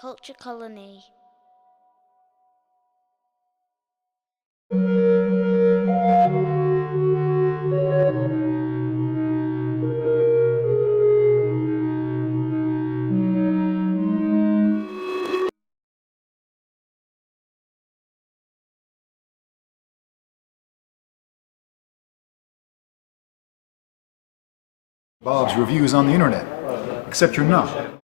Culture Colony. Bob's reviews on the internet, except you're not.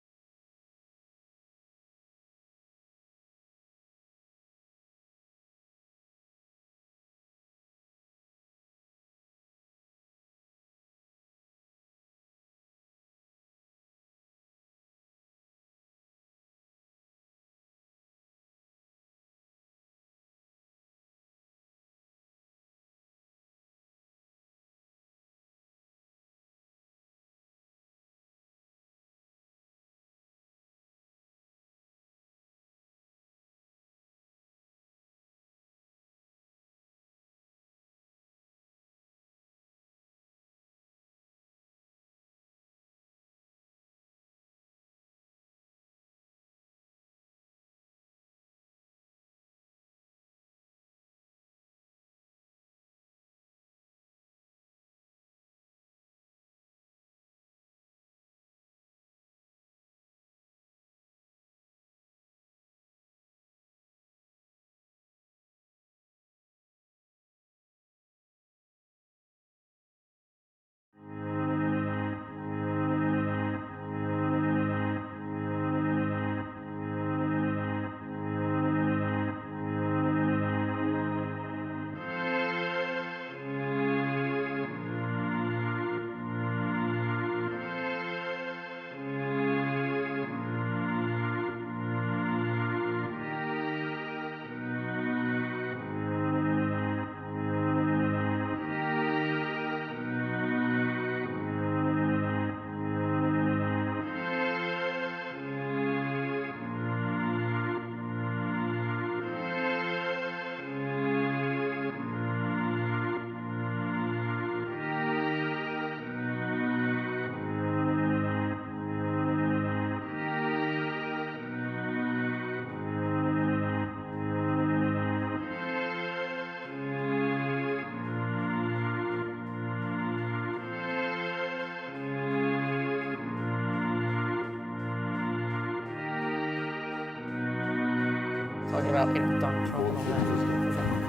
Talking about getting Donald Trump and all that.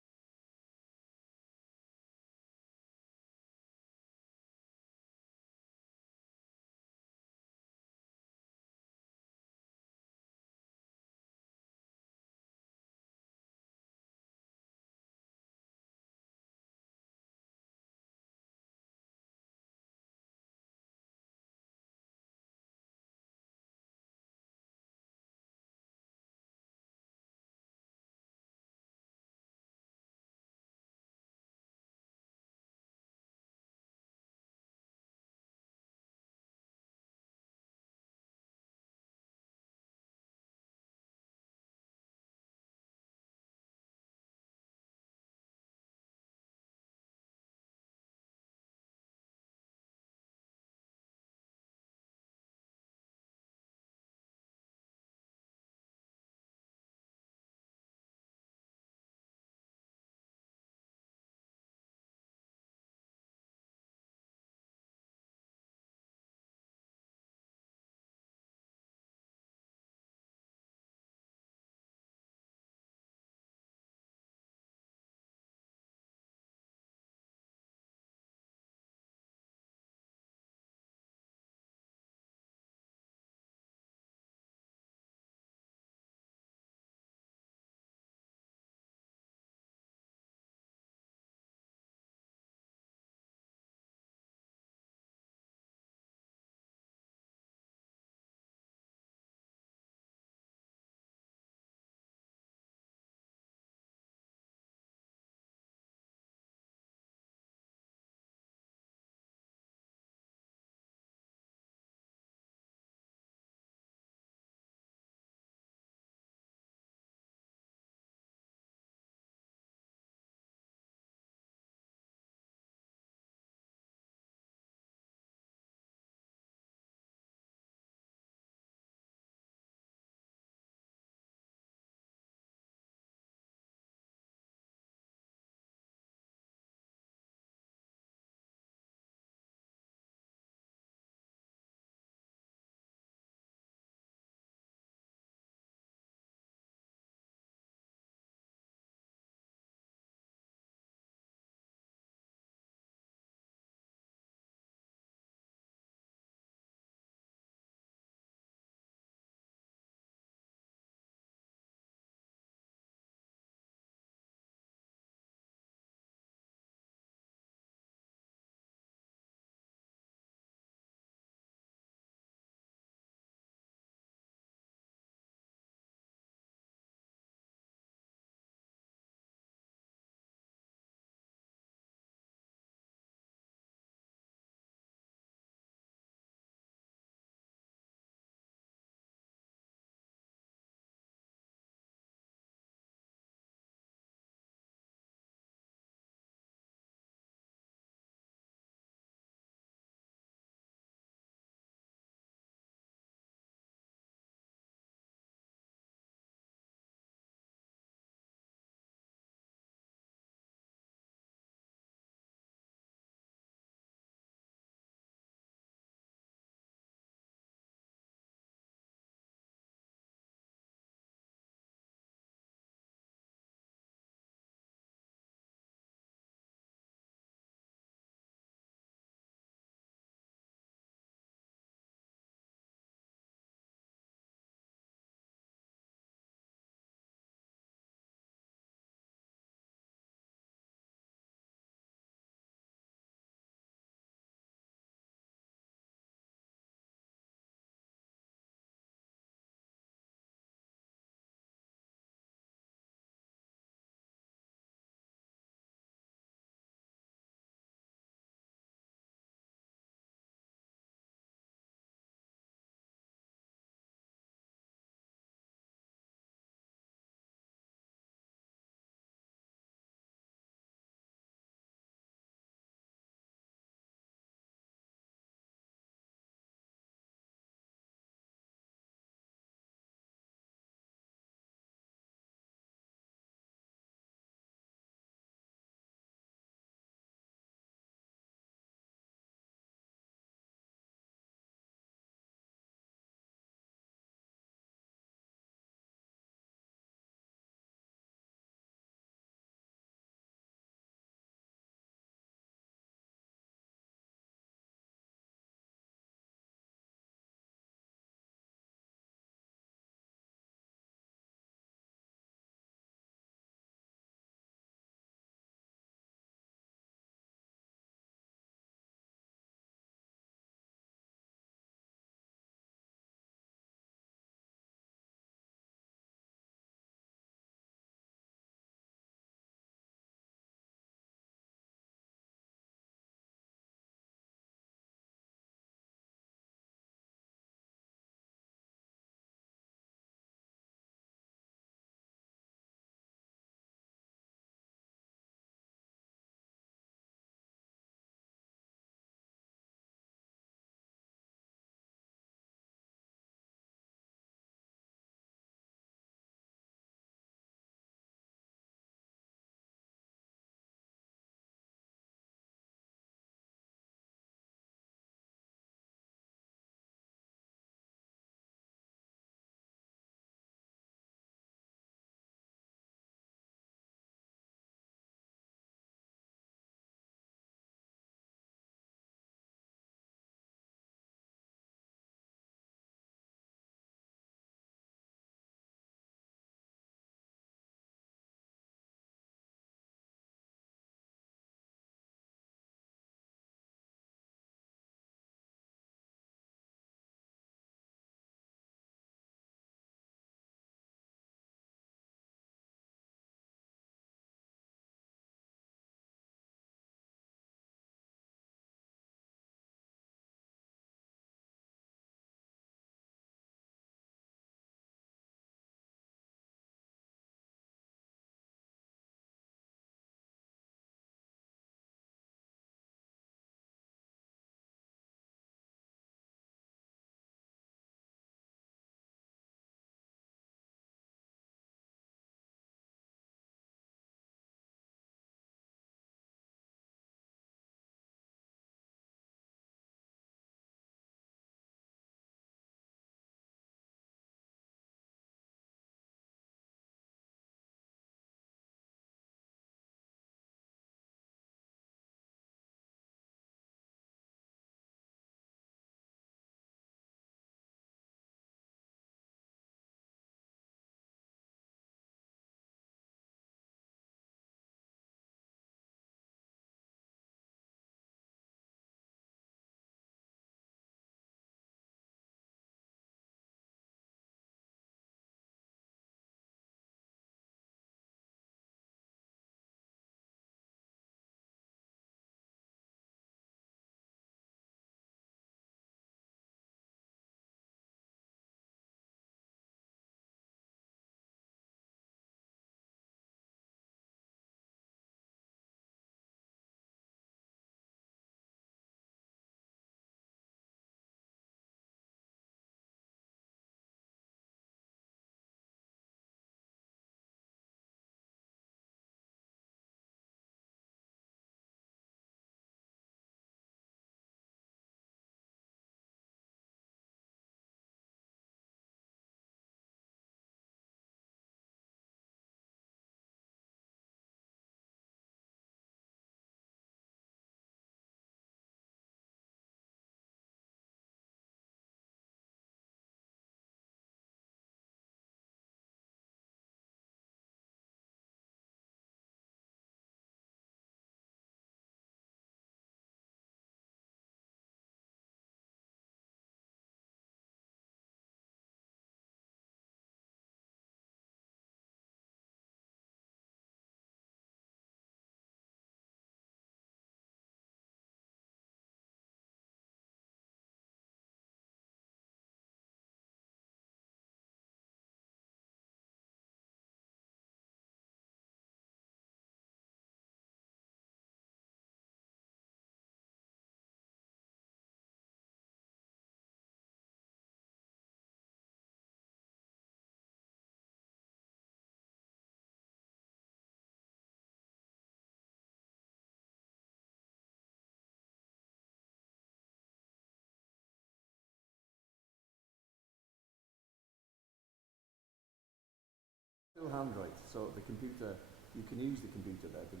Still handwrite, so the computer, you can use the computer there, but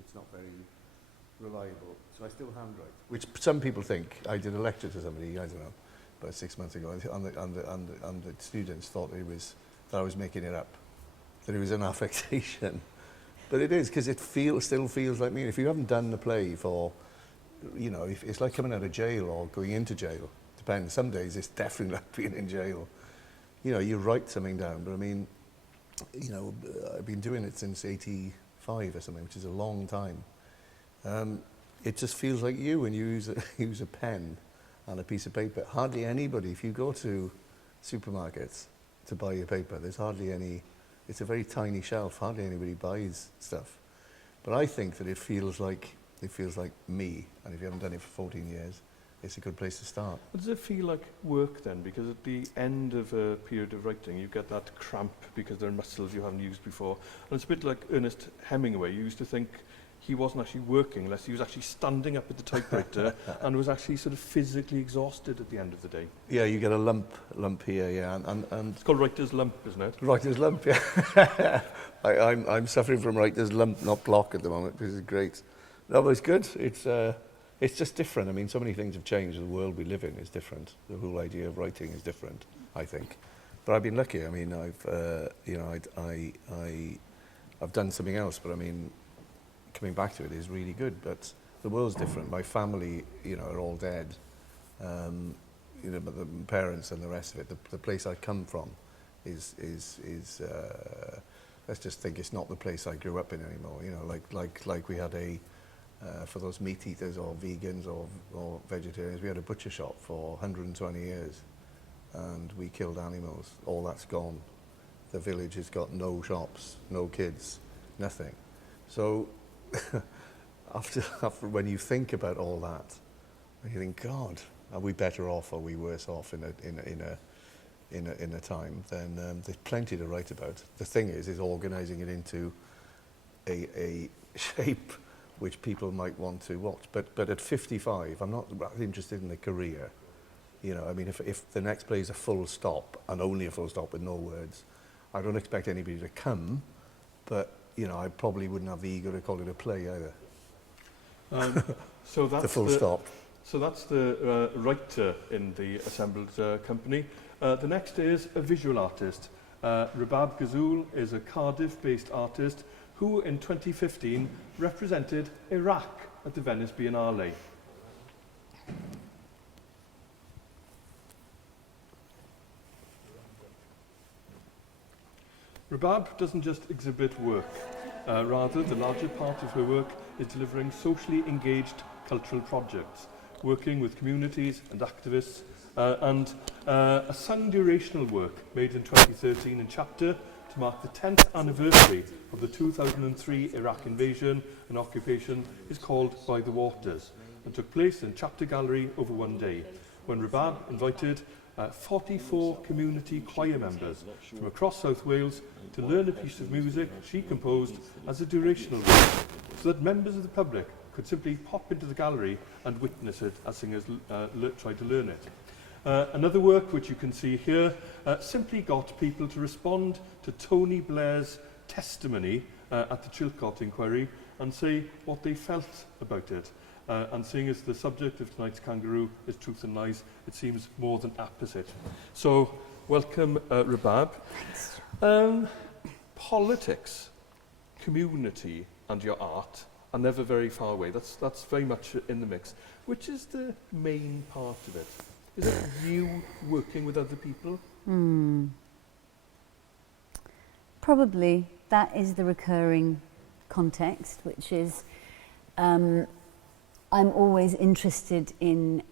it's not very reliable. So I still handwrite. Which some people think, I did a lecture to somebody, I don't know, about 6 months ago, and the students thought that I was making it up, that it was an affectation. But it is, because it still feels like me. If you haven't done the play for, you know, it's like coming out of jail or going into jail. Depends. Some days it's definitely like being in jail. You know, you write something down, but I mean, you know, I've been doing it since 85 or something, which is a long time. It just feels like you when you use a pen and a piece of paper. Hardly anybody, if you go to supermarkets to buy your paper, there's hardly any, it's a very tiny shelf, hardly anybody buys stuff. But I think that it feels like me, and if you haven't done it for 14 years, it's a good place to start. Does it feel like work then? Because at the end of a period of writing, you get that cramp because there are muscles you haven't used before. And it's a bit like Ernest Hemingway. You used to think he wasn't actually working unless he was actually standing up at the typewriter and was actually sort of physically exhausted at the end of the day. Yeah, you get a lump here, yeah, and It's called writer's lump, isn't it? writer's lump, yeah. I'm suffering from writer's lump, not block at the moment, which is great. No, but it's good. It's just different. I mean, so many things have changed. The world we live in is different. The whole idea of writing is different, I think. But I've been lucky. I mean, I've done something else, but I mean, coming back to it is really good. But the world's different. My family, you know, are all dead. You know, but the parents and the rest of it. The place I come from is let's just think it's not the place I grew up in anymore. You know, like we had for those meat eaters or vegans or vegetarians, we had a butcher shop for 120 years, and we killed animals. All that's gone. The village has got no shops, no kids, nothing. So after when you think about all that, you think, God, are we better off? Are we worse off in a time? Then there's plenty to write about. The thing is organising it into a shape which people might want to watch. But at 55, I'm not interested in the career. You know, I mean, if the next play is a full stop, and only a full stop with no words, I don't expect anybody to come, but, you know, I probably wouldn't have the ego to call it a play either. So that's the full stop. So that's the writer in the assembled company. The next is a visual artist. Rabab Ghazul is a Cardiff-based artist who in 2015 represented Iraq at the Venice Biennale. Rabab doesn't just exhibit work. Rather, the larger part of her work is delivering socially engaged cultural projects, working with communities and activists, and a sung durational work made in 2013 in Chapter to mark the 10th anniversary of the 2003 Iraq invasion and occupation is called By the Waters and took place in Chapter Gallery over one day, when Rabab invited 44 community choir members from across South Wales to learn a piece of music she composed as a durational work, so that members of the public could simply pop into the gallery and witness it as singers tried to learn it. Another work, which you can see here, simply got people to respond to Tony Blair's testimony at the Chilcot inquiry and say what they felt about it. And seeing as the subject of tonight's Kangaroo is truth and lies, it seems more than apposite. So, welcome, Rabab. Thanks. Politics, community, and your art are never very far away. That's very much in the mix. Which is the main part of it? Is it you working with other people? Probably that is the recurring context, which is I'm always interested in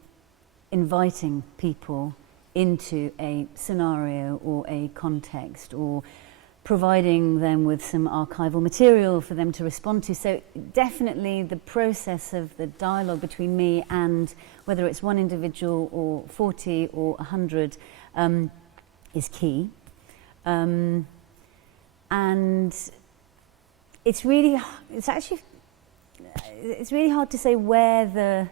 inviting people into a scenario or a context, or providing them with some archival material for them to respond to. So definitely the process of the dialogue between me and whether it's one individual or 40 or 100 is key. And it's really hard to say where the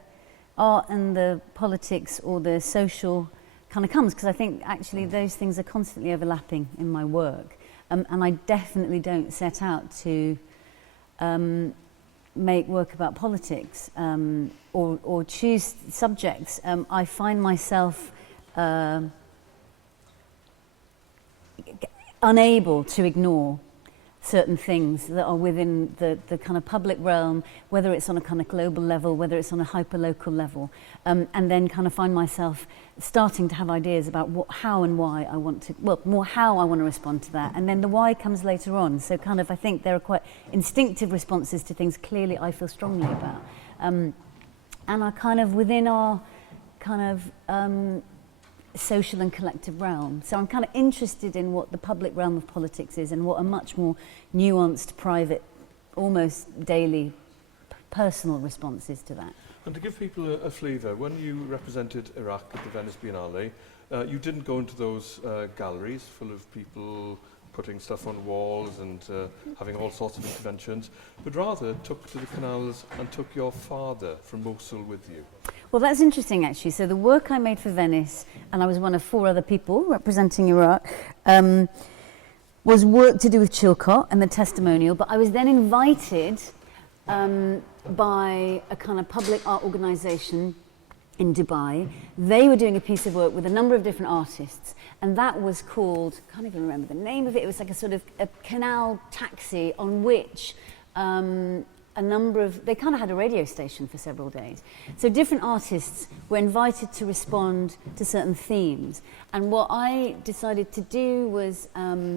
art and the politics or the social kind of comes, because I think actually those things are constantly overlapping in my work. And I definitely don't set out to make work about politics or choose subjects. I find myself unable to ignore certain things that are within the kind of public realm, whether it's on a kind of global level, whether it's on a hyper-local level, and then kind of find myself starting to have ideas about how and why I want to, well, more how I want to respond to that, and then the why comes later on. So kind of I think there are quite instinctive responses to things clearly I feel strongly about. And are kind of within our kind of social and collective realm. So I'm kind of interested in what the public realm of politics is and what a much more nuanced, private, almost daily personal response is to that. And to give people a flavour, when you represented Iraq at the Venice Biennale, you didn't go into those galleries full of people putting stuff on walls and having all sorts of interventions, but rather took to the canals and took your father from Mosul with you. Well, that's interesting, actually. So the work I made for Venice, and I was one of 4 other people representing Iraq, was work to do with Chilcot and the testimonial, but I was then invited by a kind of public art organisation in Dubai. They were doing a piece of work with a number of different artists, and that was called, I can't even remember the name of it, it was like a sort of a canal taxi on which a number of, they kind of had a radio station for several days. So different artists were invited to respond to certain themes. And what I decided to do was, I'd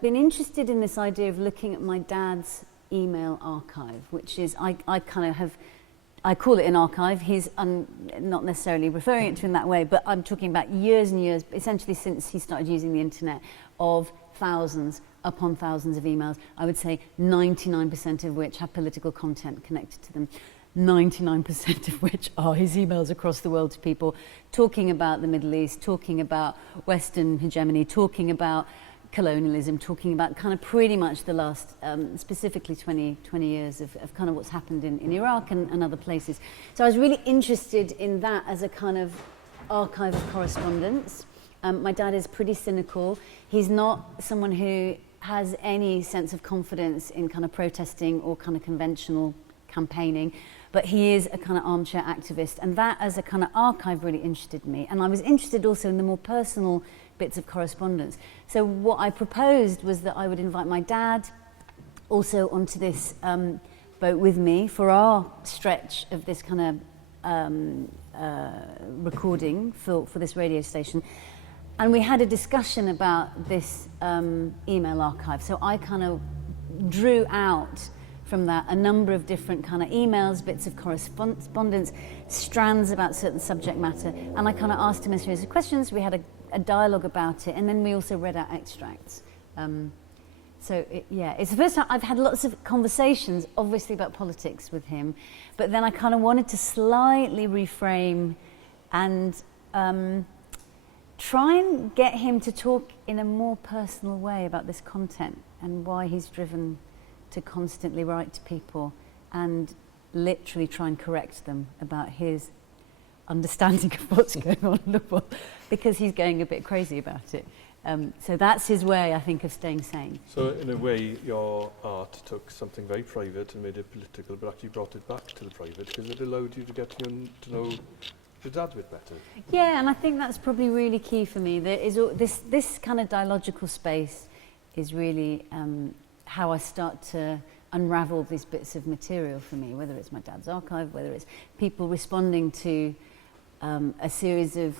been interested in this idea of looking at my dad's email archive, which is, I call it an archive. He's not necessarily referring it to in that way, but I'm talking about years and years, essentially since he started using the internet, of thousands upon thousands of emails. I would say 99% of which have political content connected to them. 99% of which are his emails across the world to people, talking about the Middle East, talking about Western hegemony, talking about colonialism, talking about kind of pretty much the last, specifically 20 years of kind of what's happened in Iraq and other places. So I was really interested in that as a kind of archive of correspondence. My dad is pretty cynical. He's not someone who has any sense of confidence in kind of protesting or kind of conventional campaigning, but he is a kind of armchair activist, and that as a kind of archive really interested me. And I was interested also in the more personal bits of correspondence. So what I proposed was that I would invite my dad also onto this boat with me for our stretch of this kind of recording for this radio station. And we had a discussion about this email archive. So I kind of drew out from that a number of different kind of emails, bits of correspondence, strands about certain subject matter. And I kind of asked him a series of questions. We had a dialogue about it. And then we also read out extracts. It's the first time I've had lots of conversations, obviously about politics with him. But then I kind of wanted to slightly reframe and try and get him to talk in a more personal way about this content and why he's driven to constantly write to people and literally try and correct them about his understanding of what's going on in the world, because he's going a bit crazy about it. So that's his way, I think, of staying sane. So in a way, your art took something very private and made it political, but actually brought it back to the private because it allowed you to get to know your dad a bit better. Yeah, and I think that's probably really key for me. There is this kind of dialogical space is really how I start to unravel these bits of material for me, whether it's my dad's archive, whether it's people responding to a series of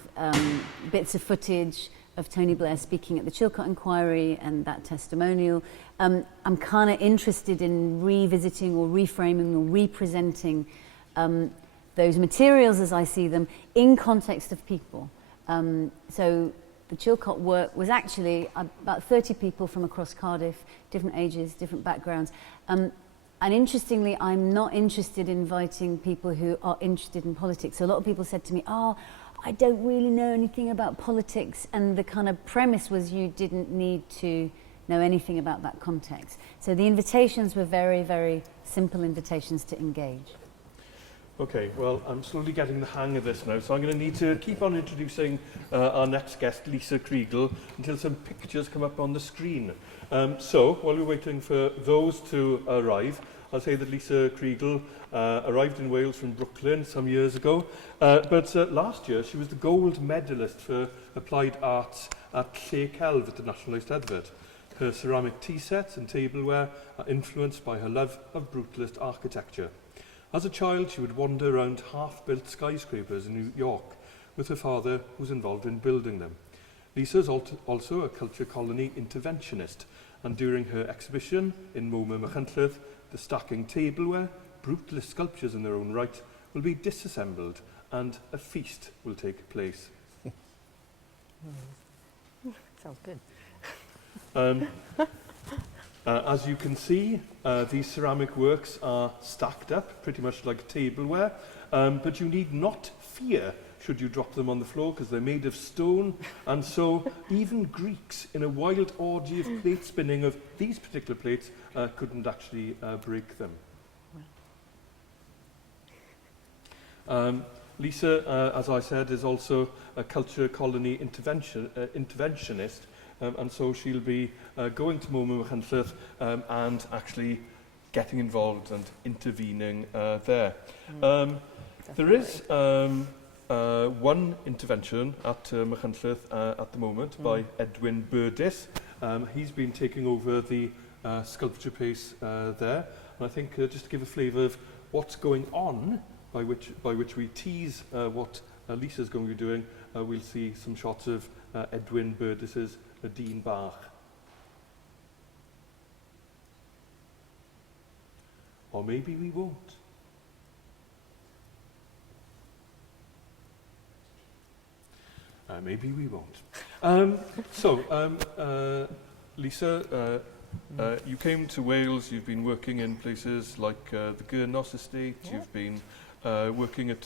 bits of footage of Tony Blair speaking at the Chilcot inquiry and that testimonial. I'm kind of interested in revisiting or reframing or representing those materials as I see them in context of people. So the Chilcot work was actually about 30 people from across Cardiff, different ages, different backgrounds. And interestingly, I'm not interested in inviting people who are interested in politics. So a lot of people said to me, I don't really know anything about politics. And the kind of premise was you didn't need to know anything about that context. So the invitations were very, very simple invitations to engage. Okay, well, I'm slowly getting the hang of this now, so I'm going to need to keep on introducing our next guest, Lisa Kriegel, until some pictures come up on the screen. So, while we're waiting for those to arrive, I'll say that Lisa Kriegel arrived in Wales from Brooklyn some years ago, but last year she was the gold medalist for applied arts at Lle Celf at the National Eisteddfod. Her ceramic tea sets and tableware are influenced by her love of brutalist architecture. As a child, she would wander around half-built skyscrapers in New York with her father, who was involved in building them. Lisa is also a culture colony interventionist, and during her exhibition in MoMA Machynlleth, the stacking tableware, brutalist sculptures in their own right, will be disassembled and a feast will take place. Sounds good. As you can see, these ceramic works are stacked up pretty much like tableware, but you need not fear should you drop them on the floor because they're made of stone, and so even Greeks in a wild orgy of plate spinning of these particular plates couldn't actually break them. Lisa, as I said, is also a culture colony interventionist, and so she'll be going to MoMA Machynlleth and actually getting involved and intervening there. There is one intervention at Machynlleth at the moment by Edwin Burdis. He's been taking over the sculpture piece there, and I think just to give a flavour of what's going on, by which we tease what Lisa's going to be doing, we'll see some shots of Edwin Burdis's Dean Bach. Or maybe we won't. Maybe we won't. Lisa, you came to Wales, you've been working in places like the Gurnos Estate, you've been working at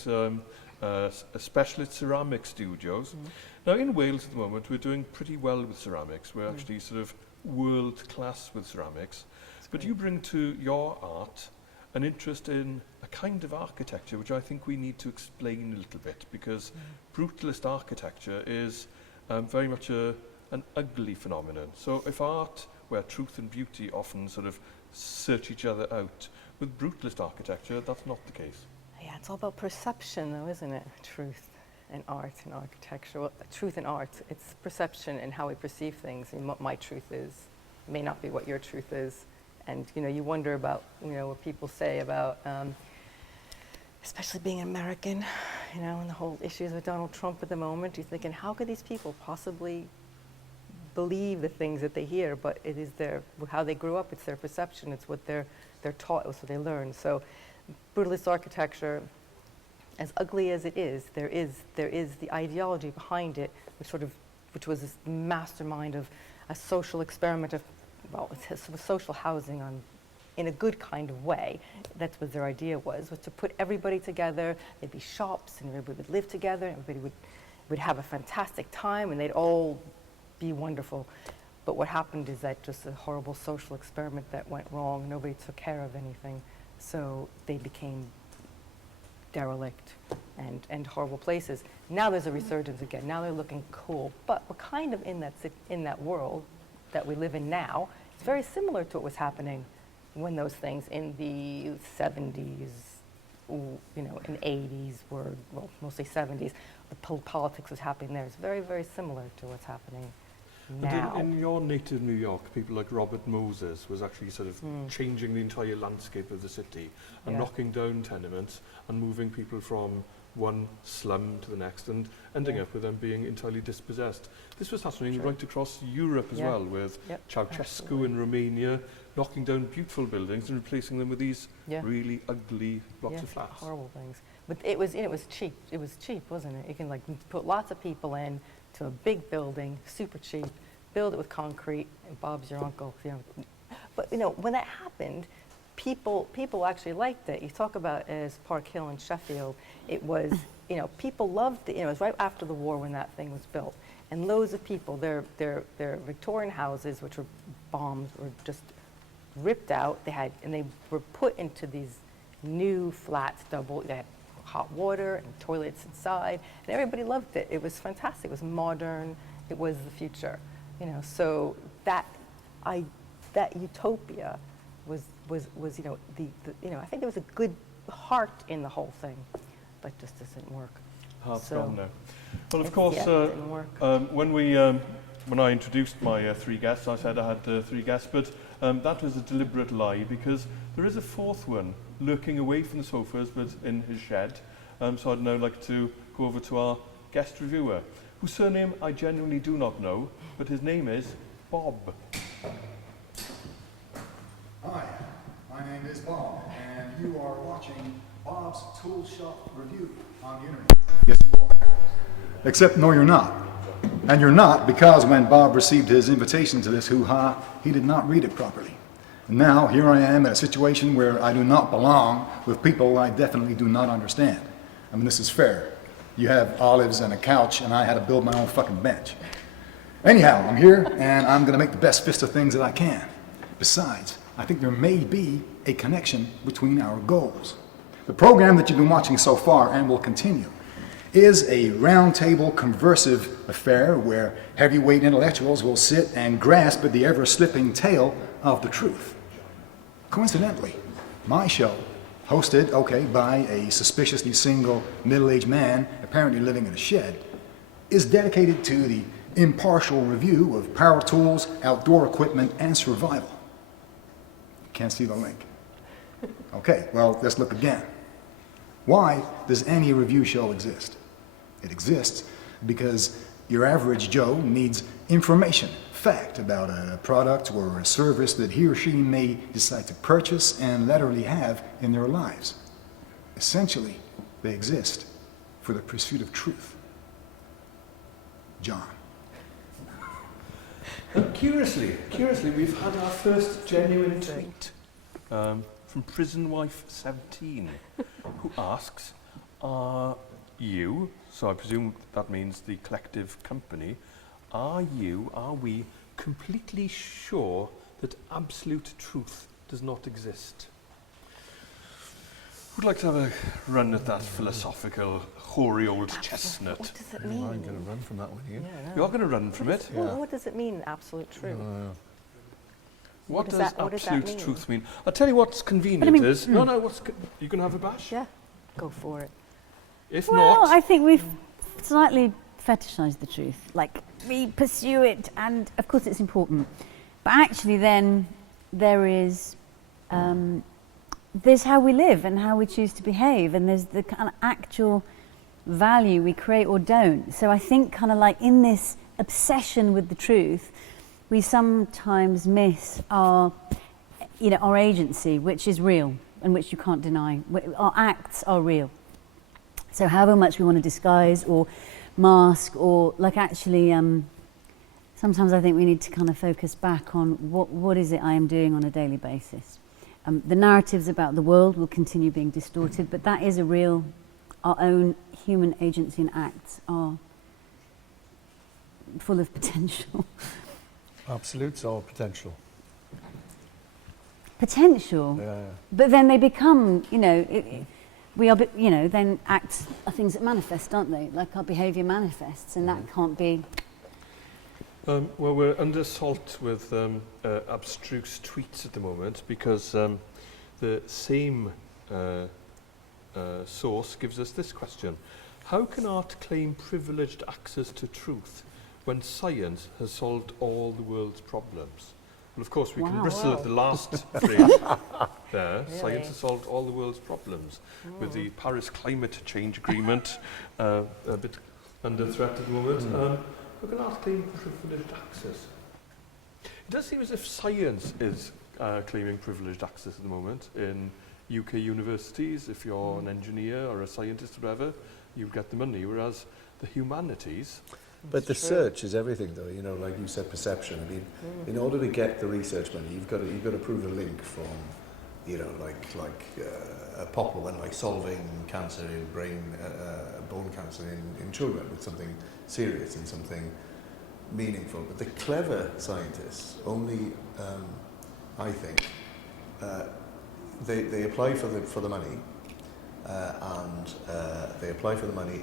specialist ceramic studios. Now in Wales at the moment we're doing pretty well with ceramics, we're actually sort of world class with ceramics, but you bring to your art an interest in a kind of architecture which I think we need to explain a little bit, because brutalist architecture is very much an ugly phenomenon. So if art, where truth and beauty often sort of search each other out, with brutalist architecture, that's not the case. Yeah, it's all about perception though, isn't it? Truth and art and architecture. Well, truth and art, it's perception and how we perceive things. And what my truth is may not be what your truth is. And, you know, you wonder about, you know, what people say about, especially being American, you know, and the whole issues with Donald Trump at the moment. You're thinking, how could these people possibly believe the things that they hear? But it is how they grew up, it's their perception, it's what they're taught, it's what they learn. So brutalist architecture, as ugly as it is, there is the ideology behind it, which was this mastermind of a social experiment of, well, it's social housing in a good kind of way. That's what their idea was to put everybody together. There'd be shops, and everybody would live together, and everybody would have a fantastic time, and they'd all be wonderful. But what happened is that just a horrible social experiment that went wrong. Nobody took care of anything, so they became derelict and horrible places. Now there's a resurgence again. Now they're looking cool, but we're kind of in that world that we live in now. It's very similar to what was happening when those things in the 70s, you know, in 80s were, well, mostly 70s, the politics was happening there. It's very, very similar to what's happening now. And in your native New York, people like Robert Moses was actually sort of changing the entire landscape of the city and knocking down tenements and moving people from one slum to the next and ending up with them being entirely dispossessed. This was happening right across Europe as well, with Ceausescu in Romania knocking down beautiful buildings and replacing them with these really ugly blocks of flats. Horrible things. But it was cheap. It was cheap, wasn't it? You can like put lots of people in to a big building, super cheap, build it with concrete, and Bob's your uncle. You know. But you know, when that happened, people actually liked it. You talk about as Park Hill in Sheffield, it was, you know, people loved it. You know, it was right after the war when that thing was built. And loads of people, their Victorian houses, which were bombed, were just ripped out. They were put into these new flats, they had hot water and toilets inside, and everybody loved it. It was fantastic. It was modern. It was the future, you know. So that utopia was you know you know, I think there was a good heart in the whole thing, but just doesn't work. Heart's So gone now. Well, of course, it didn't work. when I introduced my 3 guests, I said I had 3 guests, but that was a deliberate lie, because there is a 4th one lurking away from the sofas, but in his shed. So I'd now like to go over to our guest reviewer, whose surname I genuinely do not know, but his name is Bob. Hi, my name is Bob, and you are watching Bob's Tool Shop Review on the internet. Yes, you are. Except, no, you're not. And you're not because when Bob received his invitation to this hoo-ha, he did not read it properly. And now, here I am in a situation where I do not belong with people I definitely do not understand. I mean, this is fair. You have olives and a couch, and I had to build my own fucking bench. Anyhow, I'm here, and I'm gonna make the best fist of things that I can. Besides, I think there may be a connection between our goals. The program that you've been watching so far, and will continue, is a roundtable conversive affair where heavyweight intellectuals will sit and grasp at the ever-slipping tail of the truth. Coincidentally, my show, hosted, by a suspiciously single middle-aged man apparently living in a shed, is dedicated to the impartial review of power tools, outdoor equipment, and survival. Can't see the link. Okay, well, let's look again. Why does any review show exist? It exists because your average Joe needs information, fact about a product or a service that he or she may decide to purchase and literally have in their lives. Essentially, they exist for the pursuit of truth. John. Curiously, we've had our first genuine tweet from Prison Wife 17, who asks, are you, so I presume that means the collective company, are we completely sure that absolute truth does not exist? Who'd like to have a run at that philosophical, hoary old chestnut? What does it mean? I'm going to run from that one here. Yeah, I You know. are going to run from it? What does it mean, absolute truth? What does what does that absolute mean? truth mean? I'll tell you what's convenient mean- is... No, you can have a bash? Yeah, go for it. If Well, not... I think we've slightly fetishized the truth. Like, we pursue it, and of course it's important. But actually then, there's how we live and how we choose to behave, and there's the kind of actual value we create or don't. So I think kind of like in this obsession with the truth, we sometimes miss our agency, which is real and which you can't deny. Our acts are real. So however much we want to disguise or mask or actually, sometimes I think we need to kind of focus back on what is it I am doing on a daily basis. The narratives about the world will continue being distorted, but that is our own human agency and acts are full of potential. Absolutes or potential? Potential, Yeah. but then they become, then acts are things that manifest, aren't they? Like our behaviour manifests, and that can't be. Well, we're under assault with abstruse tweets at the moment because the same source gives us this question. How can art claim privileged access to truth when science has solved all the world's problems? Well, of course, we can bristle at the last phrase there. Really? Science has solved all the world's problems. With the Paris Climate Change Agreement a bit under threat at the moment. How can art claim privileged access? It does seem as if science is claiming privileged access at the moment in UK universities. If you're an engineer or a scientist or whatever, you get the money, whereas the humanities... But the search is everything, though. Like you said, perception. I mean, in order to get the research money, you've got to prove a link from, a popular one, like solving cancer in bone cancer in children with something serious and something meaningful. But the clever scientists only, I think, they apply for the money, and they apply for the money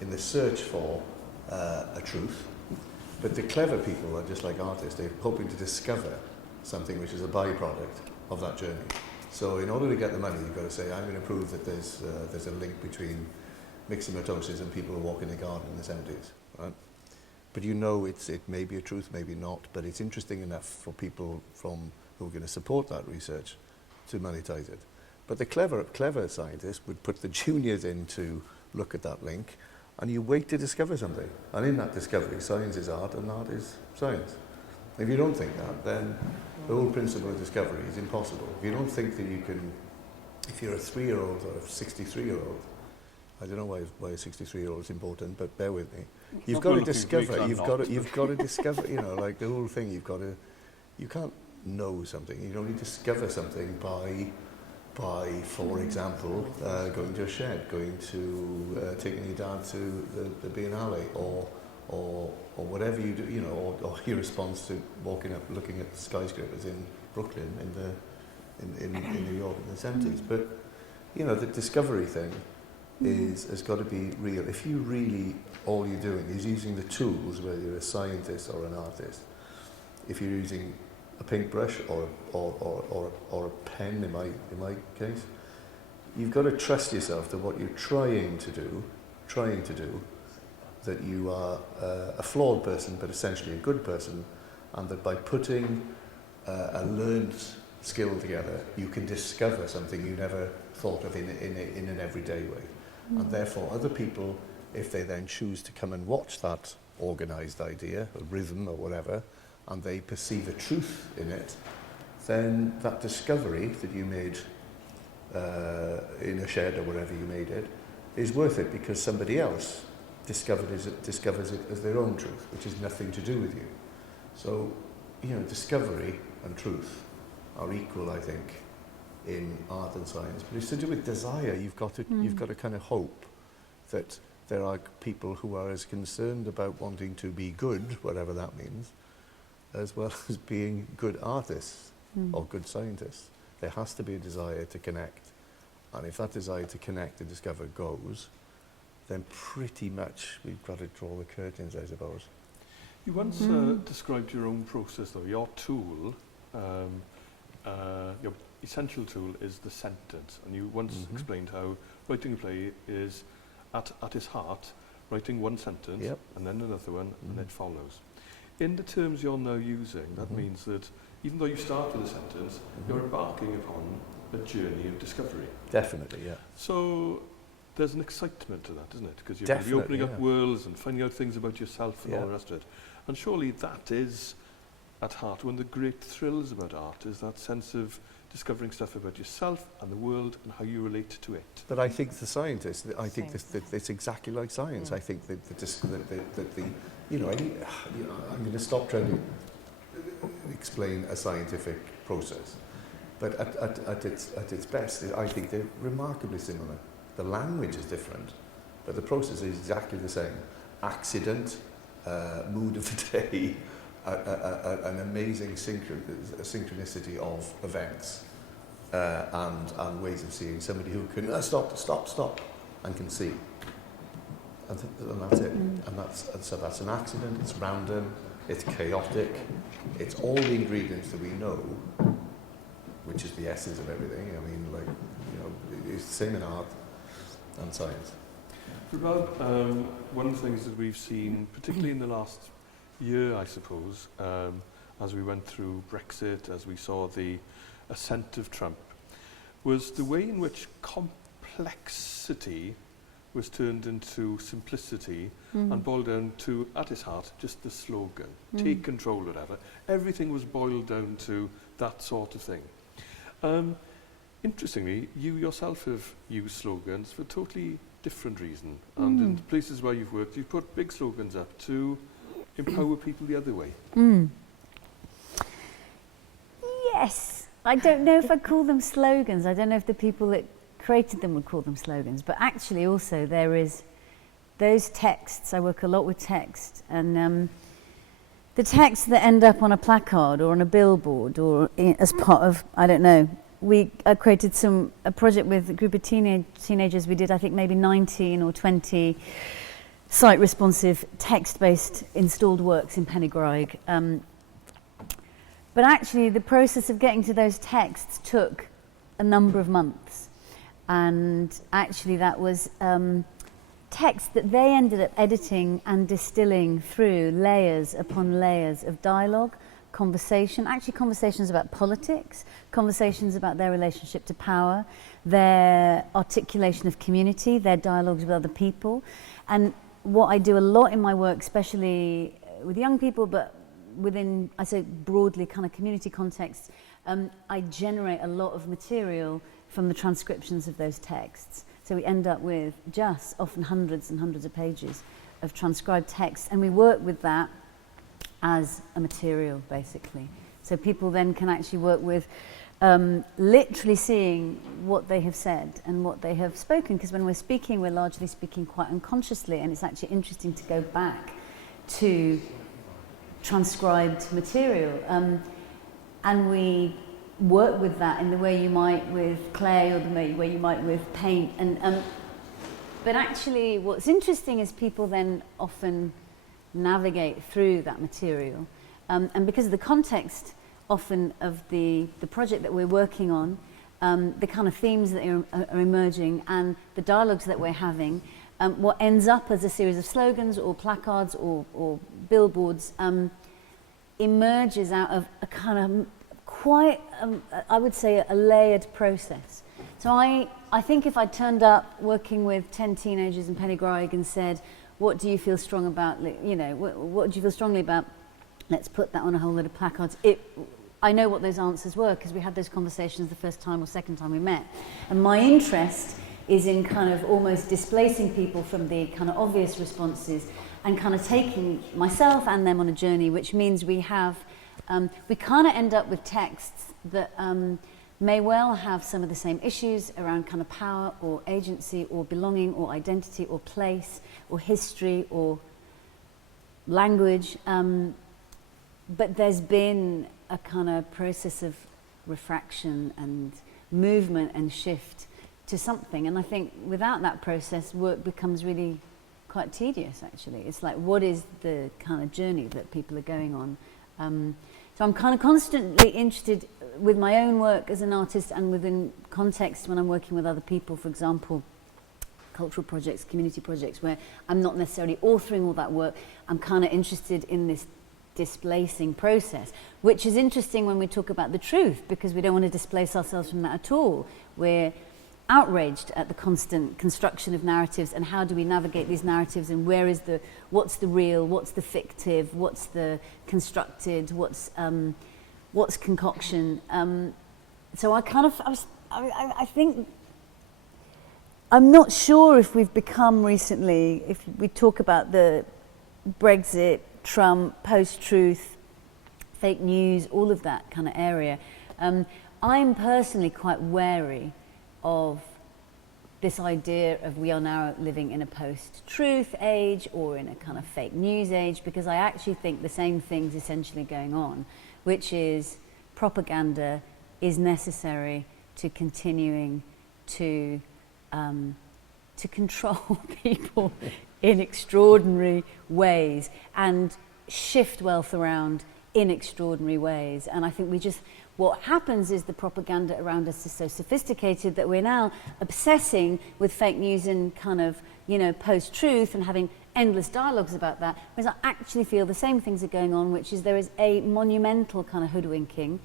in the search for a truth. But the clever people are just like artists. They're hoping to discover something which is a byproduct of that journey. So in order to get the money, you've got to say, I'm going to prove that there's a link between myxomatosis and people who walk in the garden in the 70s, right? But you know it may be a truth, maybe not, but it's interesting enough for people who are going to support that research to monetize it. But the clever scientists would put the juniors in to look at that link, and you wait to discover something. And in that discovery, science is art and art is science. If you don't think that, then the whole principle of discovery is impossible. If you don't think that you can, if you're a 3-year-old or a 63-year-old, I don't know why a 63-year-old is important, but bear with me. You've got to discover, you've got to discover, you know, like the whole thing, you can't know something. You only discover something by, for example, going to a shed, taking your dad to the Biennale, or whatever you do, you know, or your response to walking up, looking at the skyscrapers in Brooklyn in New York in the 70s. But, you know, the discovery thing has got to be real. If you really, all you're doing is using the tools, whether you're a scientist or an artist, if you're using a paintbrush or a pen in my case, you've got to trust yourself that what you're trying to do, that you are a flawed person but essentially a good person, and that by putting a learned skill together, you can discover something you never thought of in an everyday way. And therefore other people, if they then choose to come and watch that organised idea, a rhythm or whatever, and they perceive a truth in it, then that discovery that you made in a shed or wherever you made it is worth it, because somebody else discovers it as their own truth, which has nothing to do with you. So, you know, discovery and truth are equal, I think, in art and science, but it's to do with desire. You've got to kind of hope that there are people who are as concerned about wanting to be good, whatever that means, as well as being good artists or good scientists. There has to be a desire to connect, and if that desire to connect and discover goes, then pretty much we've got to draw the curtains, I suppose. You once described your own process, though. Your tool, your essential tool is the sentence, and you once explained how writing a play is, at its heart, writing one sentence and then another one, and it follows. In the terms you're now using, that means that even though you start with a sentence, you're embarking upon a journey of discovery. Definitely, yeah. So there's an excitement to that, isn't it? Because you're going to be opening up worlds and finding out things about yourself and all the rest of it. And surely that is, at heart, one of the great thrills about art, is that sense of discovering stuff about yourself and the world and how you relate to it. But I think the scientists, I think that it's exactly like science. I think that the I'm going to stop trying to explain a scientific process, but at its best, I think they're remarkably similar. The language is different, but the process is exactly the same. Accident, mood of the day, an amazing synchronicity of events and ways of seeing. Somebody who can stop, and can see, and that's it. And so that's an accident. It's random. It's chaotic. It's all the ingredients that we know, which is the essence of everything. I mean, like, you know, it's the same in art and science. About one of the things that we've seen, particularly in the last year, I suppose, as we went through Brexit, as we saw the ascent of Trump, was the way in which complexity was turned into simplicity and boiled down to, at its heart, just the slogan, take control, whatever. Everything was boiled down to that sort of thing. Interestingly, you yourself have used slogans for a totally different reason. And in places where you've worked, you've put big slogans up to empower people the other way. Yes. I don't know if I'd call them slogans. I don't know if the people that created them would call them slogans. But actually also there is those texts. I work a lot with text. And the texts that end up on a placard or on a billboard or as part of, I don't know, we created a project with a group of teenagers. We did, I think, maybe 19 or 20 site-responsive, text-based installed works in Pennygroig. But actually, the process of getting to those texts took a number of months. And actually, that was text that they ended up editing and distilling through layers upon layers of dialogue, conversation, actually conversations about politics, conversations about their relationship to power, their articulation of community, their dialogues with other people. And what I do a lot in my work, especially with young people, but within, I say broadly, kind of community contexts, I generate a lot of material from the transcriptions of those texts. So we end up with just often hundreds and hundreds of pages of transcribed text, and we work with that as a material, basically. So people then can actually work with literally seeing what they have said and what they have spoken, because when we're speaking, we're largely speaking quite unconsciously, and it's actually interesting to go back to transcribed material. And we work with that in the way you might with clay or the way you might with paint. But actually what's interesting is people then often navigate through that material. And because of the context often of the project that we're working on, the kind of themes that are emerging and the dialogues that we're having, what ends up as a series of slogans or placards or billboards emerges out of a kind of quite, I would say, a layered process. So I think if I turned up working with 10 teenagers in Pennygroig and said, what do you feel strong about, you know, what do you feel strongly about, let's put that on a whole lot of placards, I know what those answers were because we had those conversations the first time or second time we met. And my interest is in kind of almost displacing people from the kind of obvious responses and kind of taking myself and them on a journey, which means we have, we kind of end up with texts that may well have some of the same issues around kind of power or agency or belonging or identity or place or history or language. But there's been a kind of process of refraction and movement and shift to something. And I think without that process, work becomes really quite tedious, actually. It's like, what is the kind of journey that people are going on? So I'm kind of constantly interested with my own work as an artist and within context when I'm working with other people, for example, cultural projects, community projects, where I'm not necessarily authoring all that work. I'm kind of interested in this displacing process, which is interesting when we talk about the truth, because we don't want to displace ourselves from that at all. We're outraged at the constant construction of narratives, and how do we navigate these narratives, and what's the real, what's the fictive, what's the constructed, what's concoction. So I think I'm not sure if we've become recently, if we talk about the Brexit, Trump, post-truth, fake news, all of that kind of area. I'm personally quite wary of this idea of we are now living in a post-truth age or in a kind of fake news age, because I actually think the same thing's essentially going on, which is propaganda is necessary to continuing to control people in extraordinary ways and shift wealth around in extraordinary ways. And I think what happens is the propaganda around us is so sophisticated that we're now obsessing with fake news and kind of, you know, post-truth and having endless dialogues about that, whereas I actually feel the same things are going on, which is there is a monumental kind of hoodwinking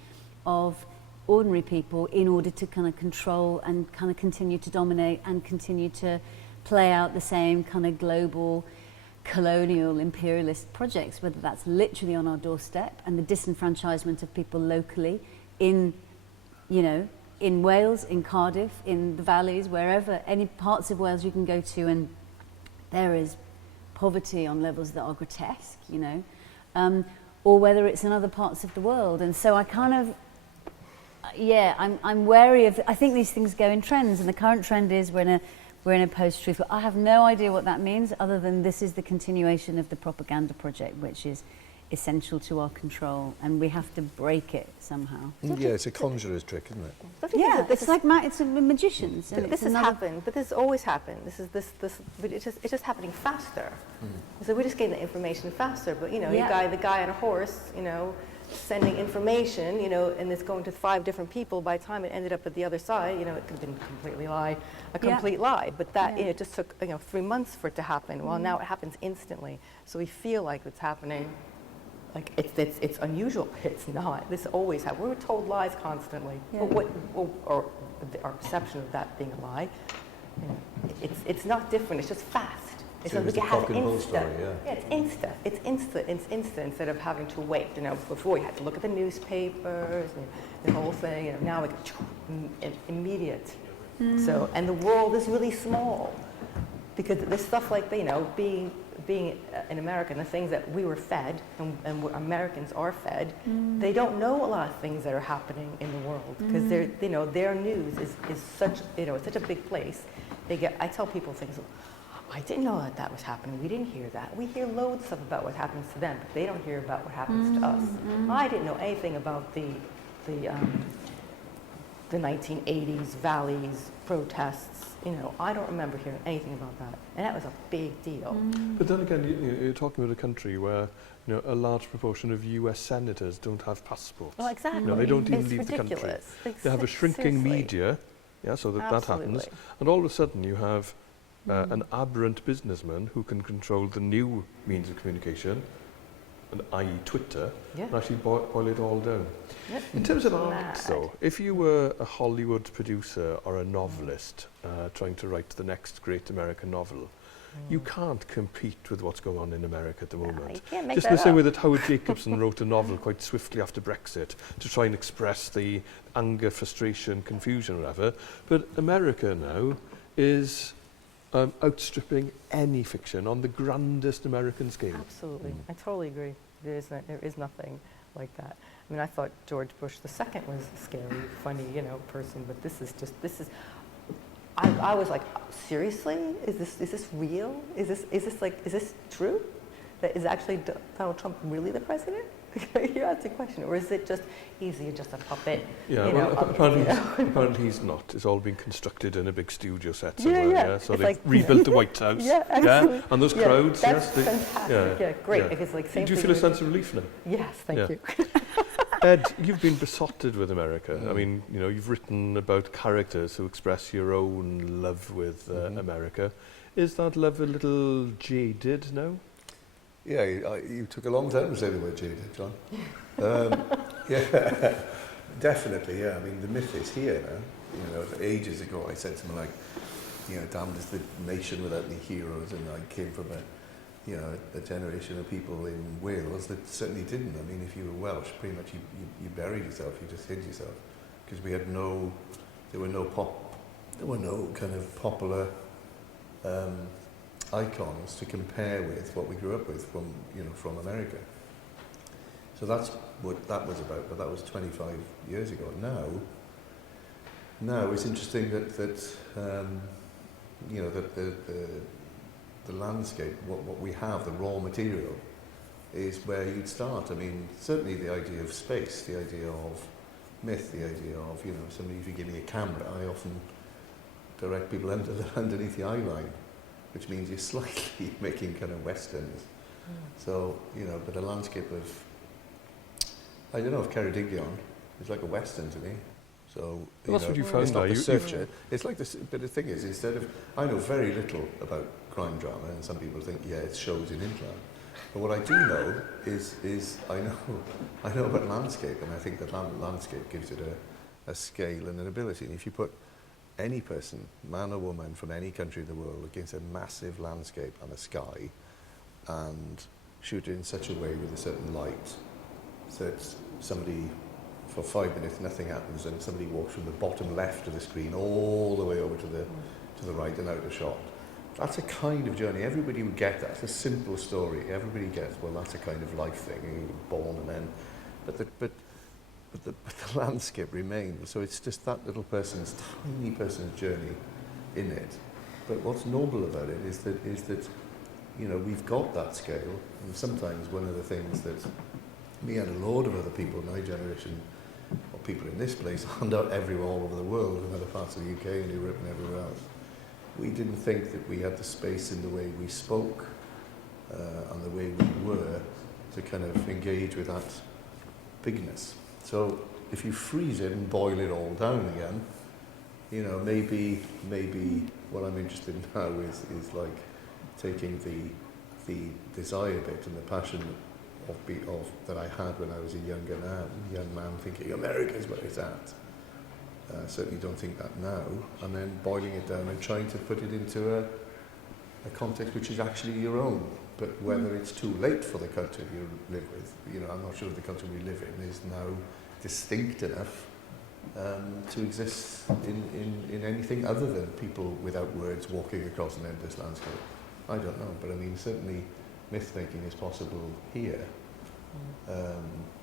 of ordinary people in order to kind of control and kind of continue to dominate and continue to play out the same kind of global colonial imperialist projects, whether that's literally on our doorstep and the disenfranchisement of people locally in, you know, in Wales, in Cardiff, in the valleys, wherever, any parts of Wales you can go to, and there is poverty on levels that are grotesque, you know, or whether it's in other parts of the world. And so I kind of, I'm wary of, I think these things go in trends, and the current trend is we're in a post-truth. I have no idea what that means, other than this is the continuation of the propaganda project, which is essential to our control, and we have to break it somehow. Yeah, it's a conjurer's trick, isn't it? Don't you think Yeah, that this it's is- like it's a magicians. And But this it's has another- happened, but this has always happened. But it's just happening faster. So we're just getting the information faster. But Yeah. the guy on a horse, sending information, and it's going to 5 different people. By the time it ended up at the other side, it could have been a complete lie. But that Yeah. it just took 3 months for it to happen. Well, now it happens instantly. So we feel like it's happening. Like it's unusual. It's not. This always happens. We're told lies constantly. Yeah. But or our perception of that being a lie, it's not different. It's just fast. It's Same as the we have cock and bull Insta. story, yeah. It's Insta. It's instant instead of having to wait. Before you had to look at the newspapers and the whole thing. Now it's immediate. So and the world is really small because there's stuff like being an American, the things that we were fed and what Americans are fed, they don't know a lot of things that are happening in the world because their news is such it's such a big place. I tell people things. I didn't know that was happening. We didn't hear that. We hear loads of stuff about what happens to them, but they don't hear about what happens to us. I didn't know anything about the 1980s Valleys protests. I don't remember hearing anything about that, and that was a big deal. But then again, you're talking about a country where a large proportion of US senators don't have passports. Well, exactly. They don't even It's leave the country. ridiculous. They have a shrinking Seriously. media, so that happens. Absolutely. And all of a sudden you have an aberrant businessman who can control the new means of communication, and i.e. Twitter, Yeah. and actually boil it all down. Yep. In terms of art, Mad. though, if you were a Hollywood producer or a novelist trying to write the next great American novel, you can't compete with what's going on in America at the moment. you can't make Just that in the same up. way that Howard Jacobson wrote a novel quite swiftly after Brexit to try and express the anger, frustration, confusion, or whatever. But America now is outstripping any fiction on the grandest American scale. Absolutely. I totally agree. There is nothing like that. I mean, I thought George Bush II was a scary, funny, person, but this is. I was like, seriously? Is this real? Is this true? That is actually Donald Trump really the president? You ask the question, or is it just easy, just a puppet? Yeah, well, apparently he's not. It's all been constructed in a big studio set Yeah, somewhere. yeah. So It's they've like, rebuilt the White House. Yeah, absolutely. And those Yeah, crowds. that's yes, they- fantastic. Yeah, great. yeah. Because same Do you thing feel a with- sense of relief now? Yes, thank Yeah. you. Ed, you've been besotted with America. I mean, you've written about characters who express your own love with America. Is that love a little jaded now? Yeah, you took a long time to say the word jaded, John. Yeah, definitely, yeah. I mean, the myth is here now. Ages ago I said something like, damned is the nation without any heroes, and I came from a generation of people in Wales that certainly didn't. I mean, if you were Welsh, pretty much you buried yourself, you just hid yourself, because there were no kind of popular icons to compare with what we grew up with from America. So that's what that was about, but that was 25 years ago. Now it's interesting that the landscape, what we have, the raw material, is where you'd start. I mean, certainly the idea of space, the idea of myth, the idea of, somebody, if you give me a camera, I often direct people underneath the eye line, which means you're slightly making kind of westerns. So, but the landscape of, I don't know if Ceredigion is like a western to me. So, Well, that's what you found it's not there. the You- searcher. It's like this, but the thing is, I know very little about crime drama, and some people think, it shows in England. But what I do know is I know about landscape, and I think that landscape gives it a scale and an ability. And if you put any person, man or woman, from any country in the world against a massive landscape and a sky, and shoot it in such a way with a certain light that somebody, for 5 minutes nothing happens, and somebody walks from the bottom left of the screen all the way over to the right and out of shot. That's a kind of journey. Everybody would get that. It's a simple story. Everybody gets, well, that's a kind of life thing. You're born and then, but the landscape remains. So it's just that little tiny person's journey in it. But what's noble about it is that you know, we've got that scale, and sometimes one of the things that me and a load of other people in my generation, or people in this place, and out everywhere all over the world, in other parts of the UK and Europe and everywhere else, we didn't think that we had the space in the way we spoke and the way we were to kind of engage with that bigness. So if you freeze it and boil it all down again, you know, maybe what I'm interested in now is like taking the desire bit and the passion of that I had when I was a young man thinking America is where it's at. Certainly don't think that now, and then boiling it down and trying to put it into a context which is actually your own. But whether it's too late for the culture you live with, you know, I'm not sure if the culture we live in is now distinct enough to exist in anything other than people without words walking across an endless landscape. I don't know, but I mean, certainly myth making is possible here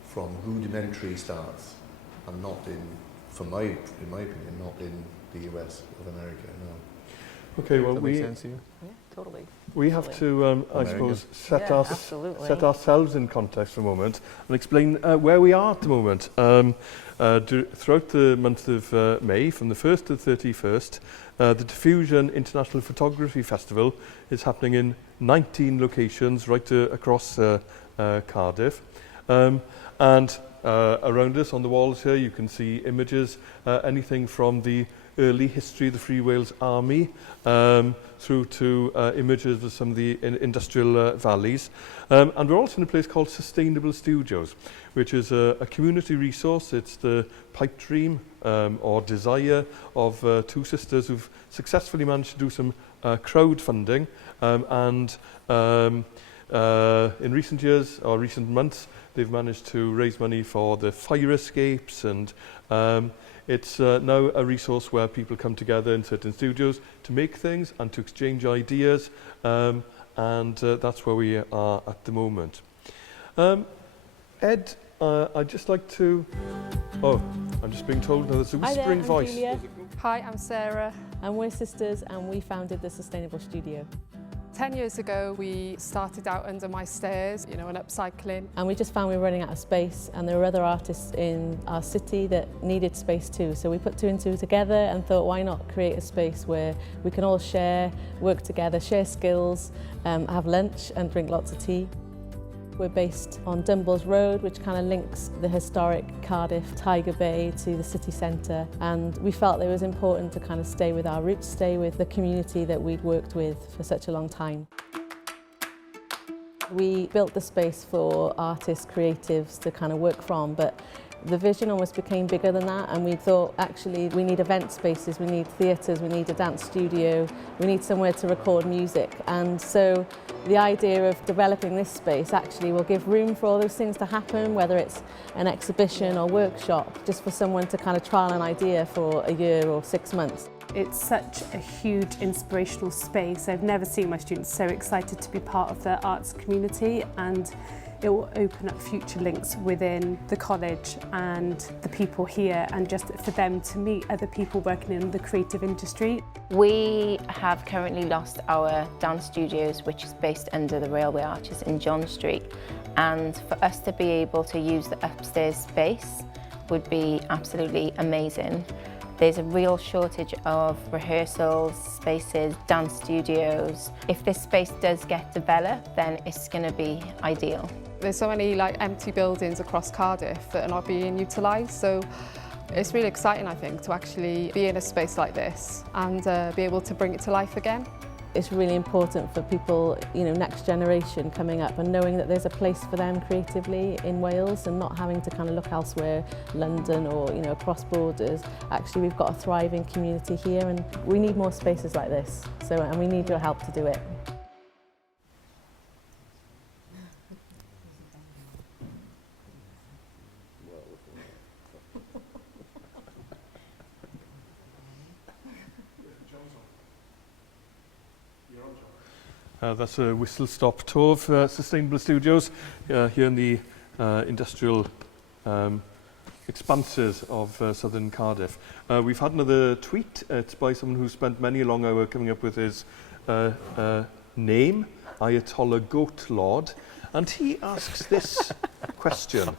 from rudimentary starts, and not in my opinion, not in the US of America, no. Okay, well, Does that make sense to you? Yeah, totally. we have to, I suppose, set ourselves in context for a moment and explain where we are at the moment. Throughout the month of May, from the 1st to the 31st, the Diffusion International Photography Festival is happening in 19 locations right across Cardiff. And around us on the walls here you can see images, anything from the early history of the Free Wales Army through to images of some of the industrial valleys. And we're also in a place called Sustainable Studios, which is a community resource. It's the pipe dream or desire of two sisters who've successfully managed to do some crowdfunding and in recent years or recent months they've managed to raise money for the fire escapes, and it's now a resource where people come together in certain studios to make things and to exchange ideas, and that's where we are at the moment. Ed, I'd just like to... Oh, I'm just being told now there's a whispering voice. Julia. Hi, I'm Sarah. And we're sisters, and we founded the Sustainable Studio. 10 years ago, we started out under my stairs, you know, and upcycling. And we just found we were running out of space, and there were other artists in our city that needed space too. So we put two and two together and thought, why not create a space where we can all share, work together, share skills, have lunch and drink lots of tea. We're based on Dumballs Road, which kind of links the historic Cardiff Tiger Bay to the city centre, and we felt it was important to kind of stay with our roots, stay with the community that we'd worked with for such a long time. We built the space for artists, creatives to kind of work from, but the vision almost became bigger than that, and we thought actually we need event spaces, we need theatres, we need a dance studio, we need somewhere to record music, and so the idea of developing this space actually will give room for all those things to happen, whether it's an exhibition or workshop, just for someone to kind of trial an idea for a year or 6 months. It's such a huge inspirational space. I've never seen my students so excited to be part of the arts community, and it will open up future links within the college and the people here, and just for them to meet other people working in the creative industry. We have currently lost our dance studios, which is based under the railway arches in John Street, and for us to be able to use the upstairs space would be absolutely amazing. There's a real shortage of rehearsals, spaces, dance studios. If this space does get developed, then it's going to be ideal. There's so many empty buildings across Cardiff that are not being utilised, so it's really exciting, I think, to actually be in a space like this and be able to bring it to life again. It's really important for people, you know, next generation coming up, and knowing that there's a place for them creatively in Wales and not having to kind of look elsewhere, London or, you know, across borders. Actually, we've got a thriving community here, and we need more spaces like this. And we need your help to do it. That's a whistle-stop tour of Sustainable Studios here in the industrial expanses of southern Cardiff. We've had another tweet. It's by someone who spent many a long hour coming up with his name. Ayatollah Goat Lord, and he asks this question.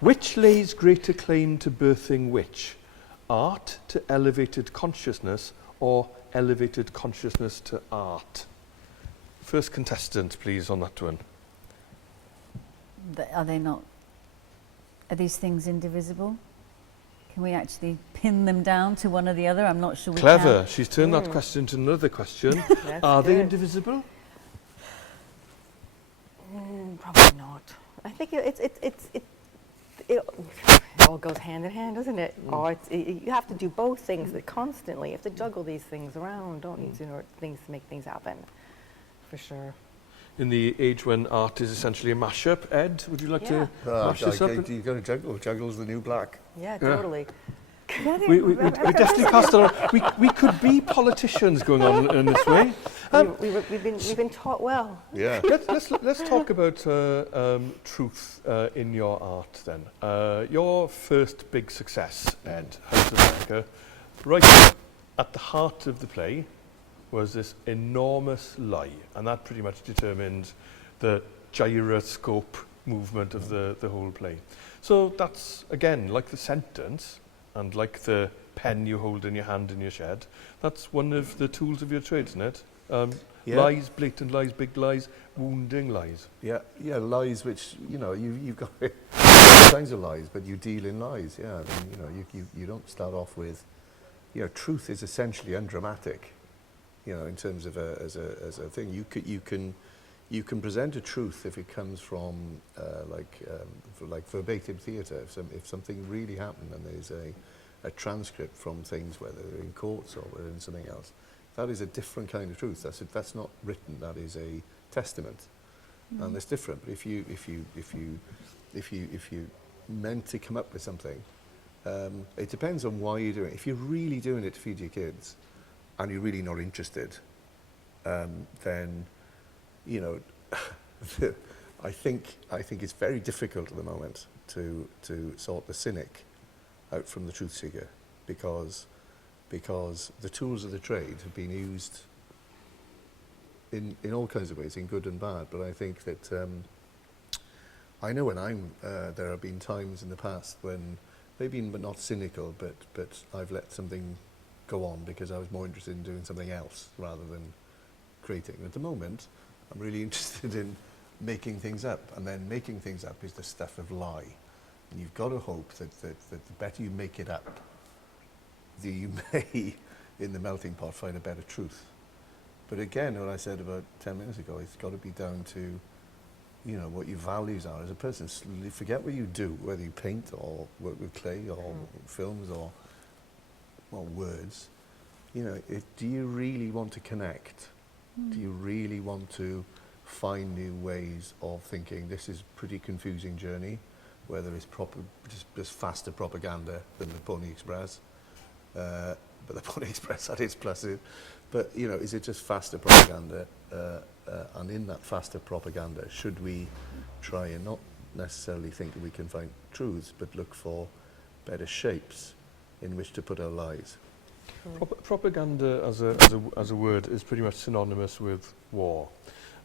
Which lays greater claim to birthing which? Art to elevated consciousness or elevated consciousness to art? First contestant, please, on that one. Are these things indivisible? Can we actually pin them down to one or the other? I'm not sure we Clever. can. She's turned that question to another question. Are they indivisible? Probably not. I think it all goes hand in hand, doesn't it? You have to do both things constantly. You have to juggle these things around, don't you, in order to make things happen, for sure. In the age when art is essentially a mashup, Ed, would you like to mash this up? You've got to juggle. Juggle's the new black. Yeah, totally. We definitely passed on. We could be politicians going on in this way. We've been taught well. Yeah. Let's talk about truth in your art then. Your first big success, Ed, House of America, right at the heart of the play was this enormous lie, and that pretty much determined the gyroscope movement of the whole play. So that's, again, like the sentence, and like the pen you hold in your hand in your shed, that's one of the tools of your trade, isn't it? Lies, blatant lies, big lies, wounding lies. Yeah, lies which, you've got all kinds of lies, but you deal in lies, yeah. I mean, you don't start off with, truth is essentially undramatic, in terms of as a thing. You can present a truth if it comes from like verbatim theatre. If something really happened and there's a transcript from things, whether they're in courts or whether in something else, that is a different kind of truth. That's not written. That is a testament, and it's different. But if you meant to come up with something, it depends on why you're doing it. If you're really doing it to feed your kids, and you're really not interested, then I think it's very difficult at the moment to sort the cynic out from the truth seeker, because the tools of the trade have been used in all kinds of ways, in good and bad. But I think that I know when there have been times in the past when they've been not cynical, but I've let something go on because I was more interested in doing something else rather than creating. At the moment, I'm really interested in making things up, and then making things up is the stuff of lie. And you've got to hope that the better you make it up, you may, in the melting pot, find a better truth. But again, what I said about 10 minutes ago, it's got to be down to, what your values are as a person. Forget what you do, whether you paint or work with clay or films or words. Do you really want to connect? Do you really want to find new ways of thinking? This is a pretty confusing journey, whether it's just faster propaganda than the Pony Express. But the Pony Express had its pluses. But, is it just faster propaganda? And in that faster propaganda, should we try and not necessarily think that we can find truths, but look for better shapes in which to put our lives? Propaganda as a word is pretty much synonymous with war.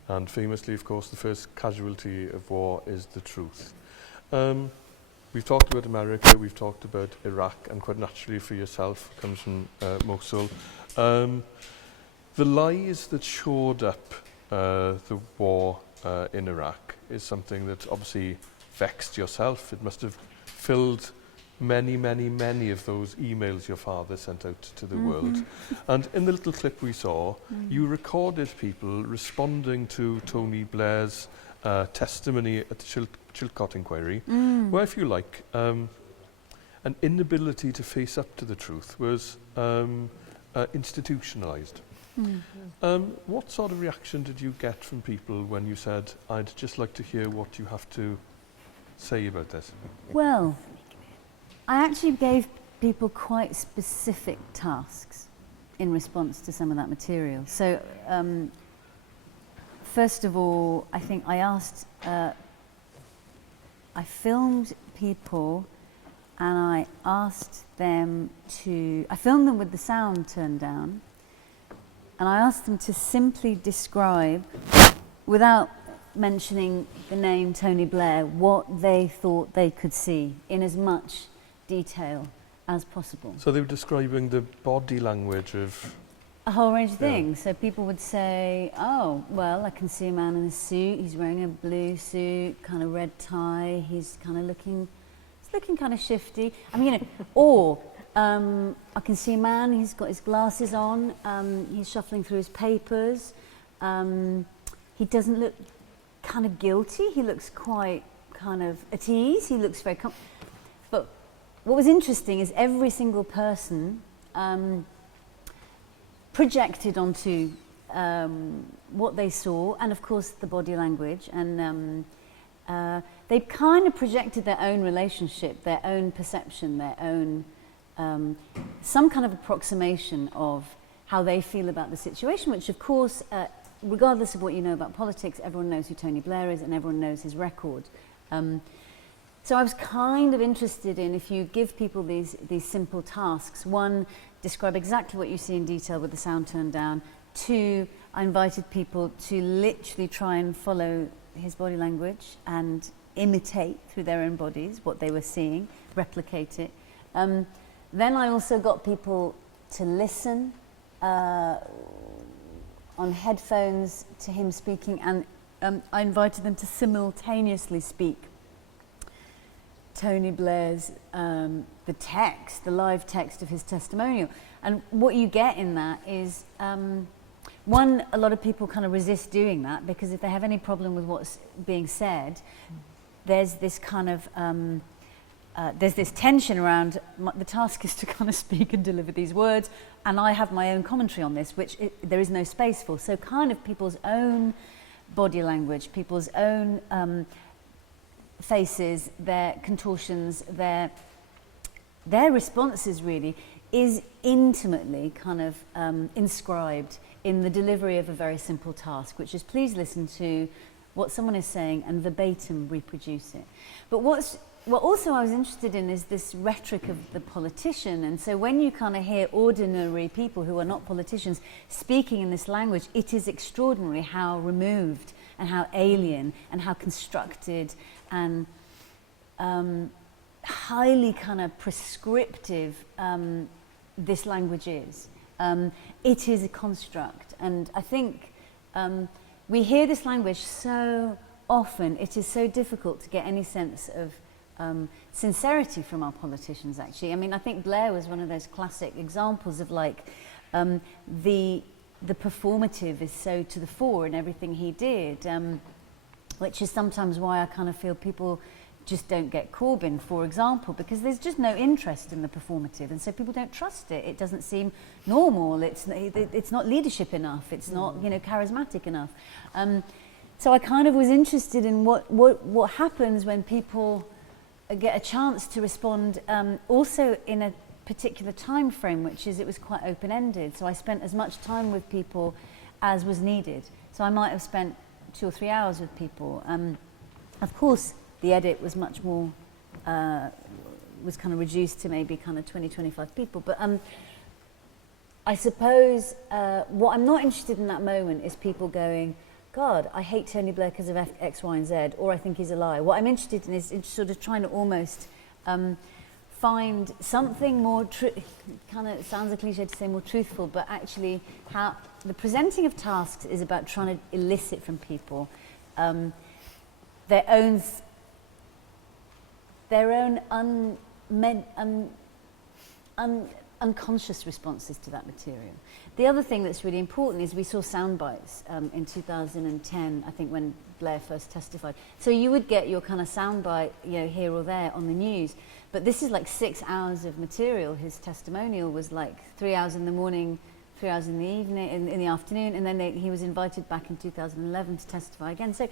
And famously, of course, the first casualty of war is the truth. We've talked about America, we've talked about Iraq, and quite naturally for yourself, comes from Mosul. The lies that shored up the war in Iraq is something that obviously vexed yourself. It must have filled many, many, many of those emails your father sent out to the world. And in the little clip we saw, you recorded people responding to Tony Blair's testimony at the Chilcot inquiry, where, if you like, an inability to face up to the truth was institutionalised. What sort of reaction did you get from people when you said, I'd just like to hear what you have to say about this? Well, I actually gave people quite specific tasks in response to some of that material. So, first of all, I think I asked, I filmed people and I asked them I filmed them with the sound turned down, and I asked them to simply describe without mentioning the name Tony Blair, what they thought they could see in as much detail as possible. So they were describing the body language of... A whole range of things. So people would say, oh, well, I can see a man in a suit, he's wearing a blue suit, kind of red tie, he's kind of looking kind of shifty. I mean, you know, or I can see a man, he's got his glasses on, he's shuffling through his papers, he doesn't look kind of guilty, he looks quite kind of at ease, he looks very but what was interesting is every single person projected onto what they saw, and of course the body language, and they kind of projected their own relationship, their own perception, their own some kind of approximation of how they feel about the situation, which of course, regardless of what you know about politics, everyone knows who Tony Blair is and everyone knows his record. So I was kind of interested in, if you give people these simple tasks, one, describe exactly what you see in detail with the sound turned down. Two, I invited people to literally try and follow his body language and imitate through their own bodies what they were seeing, replicate it. Then I also got people to listen on headphones to him speaking, and I invited them to simultaneously speak Tony Blair's, the text, the live text of his testimonial. And what you get in that is, one, a lot of people kind of resist doing that because if they have any problem with what's being said, there's this kind of, there's this tension around, the task is to kind of speak and deliver these words, and I have my own commentary on this, which there is no space for. So kind of people's own body language, people's own faces, their contortions, their responses really is intimately kind of inscribed in the delivery of a very simple task, which is please listen to what someone is saying and verbatim reproduce it. But what also I was interested in is this rhetoric of the politician, and so when you kind of hear ordinary people who are not politicians speaking in this language, it is extraordinary how removed and how alien and how constructed and highly kind of prescriptive this language is. It is a construct, and I think we hear this language so often, it is so difficult to get any sense of sincerity from our politicians, actually. I mean, I think Blair was one of those classic examples of like the performative is so to the fore in everything he did, which is sometimes why I kind of feel people just don't get Corbyn, for example, because there's just no interest in the performative, and so people don't trust it. It doesn't seem normal. It's not leadership enough. It's not, you know, charismatic enough. So I kind of was interested in what happens when people get a chance to respond, also in a particular time frame, which is it was quite open-ended. So I spent as much time with people as was needed. So I might have spent 2 or 3 hours with people. Of course, the edit was much more, was kind of reduced to maybe kind of 20, 25 people. But I suppose what I'm not interested in that moment is people going, God, I hate Tony Blair because of X, Y, and Z, or I think he's a liar. What I'm interested in is sort of trying to almost find something more, kind of sounds a cliche to say more truthful, but actually how the presenting of tasks is about trying to elicit from people their own unconscious responses to that material. The other thing that's really important is we saw sound bites in 2010, I think, when Blair first testified. So you would get your kind of sound bite, you know, here or there on the news, but this is like 6 hours of material. His testimonial was like 3 hours in the morning, 3 hours in the evening, in the afternoon, and then he was invited back in 2011 to testify again. So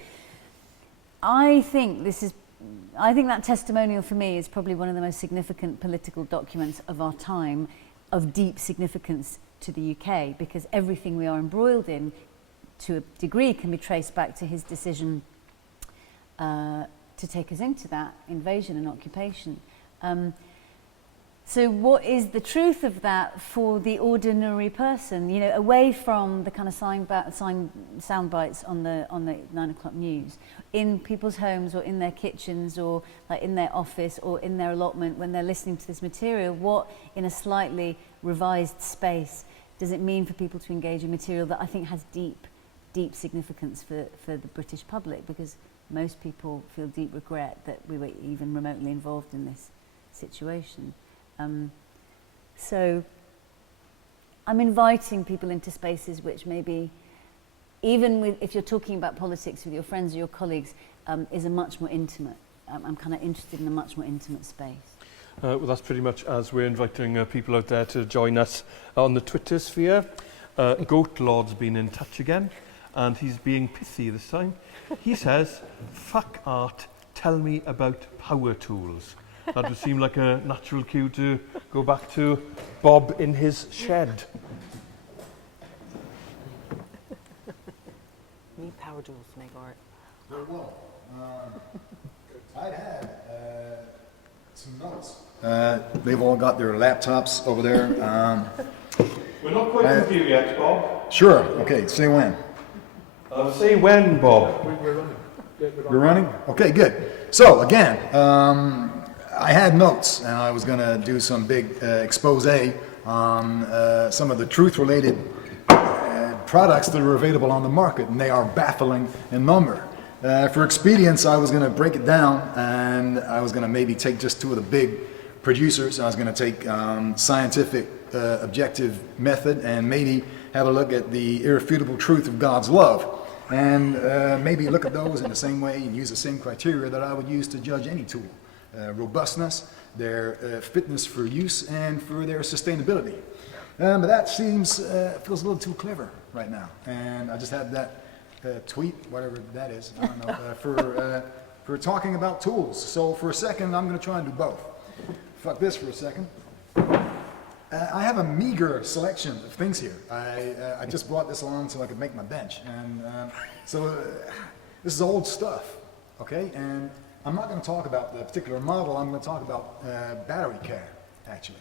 I think that testimonial for me is probably one of the most significant political documents of our time, of deep significance to the UK, because everything we are embroiled in, to a degree, can be traced back to his decision to take us into that invasion and occupation. So what is the truth of that for the ordinary person? You know, away from the kind of sound bites on the 9 o'clock news, in people's homes or in their kitchens or like in their office or in their allotment when they're listening to this material, what in a slightly revised space does it mean for people to engage in material that I think has deep significance for the British public, because most people feel deep regret that we were even remotely involved in this situation. So I'm inviting people into spaces which maybe, even with, if you're talking about politics with your friends or your colleagues, is a much more intimate. I'm kind of interested in a much more intimate space. Well, that's pretty much as we're inviting people out there to join us on the Twitter sphere. Goat Lord's been in touch again, and he's being pithy this time. He says, "Fuck art, tell me about power tools." That would seem like a natural cue to go back to Bob in his shed. Need power tools to make art. Very well. I had some notes. They've all got their laptops over there. We're not quite with you yet, Bob. Sure. Okay. Say when. Say when, Bob. We're running? Okay, good. So, again, I had notes, and I was going to do some big expose on some of the truth-related products that are available on the market, and they are baffling in number. For expedience, I was going to break it down, and I was going to maybe take just two of the big producers. I was going to take scientific, objective method, and maybe have a look at the irrefutable truth of God's love. And maybe look at those in the same way and use the same criteria that I would use to judge any tool. Robustness, their fitness for use, and for their sustainability. But that feels a little too clever right now. And I just had that tweet, whatever that is, I don't know, for talking about tools. So for a second, I'm going to try and do both. Fuck this for a second. I have a meager selection of things here. I just brought this along so I could make my bench. And so this is old stuff, okay? And I'm not going to talk about the particular model. I'm going to talk about battery care, actually.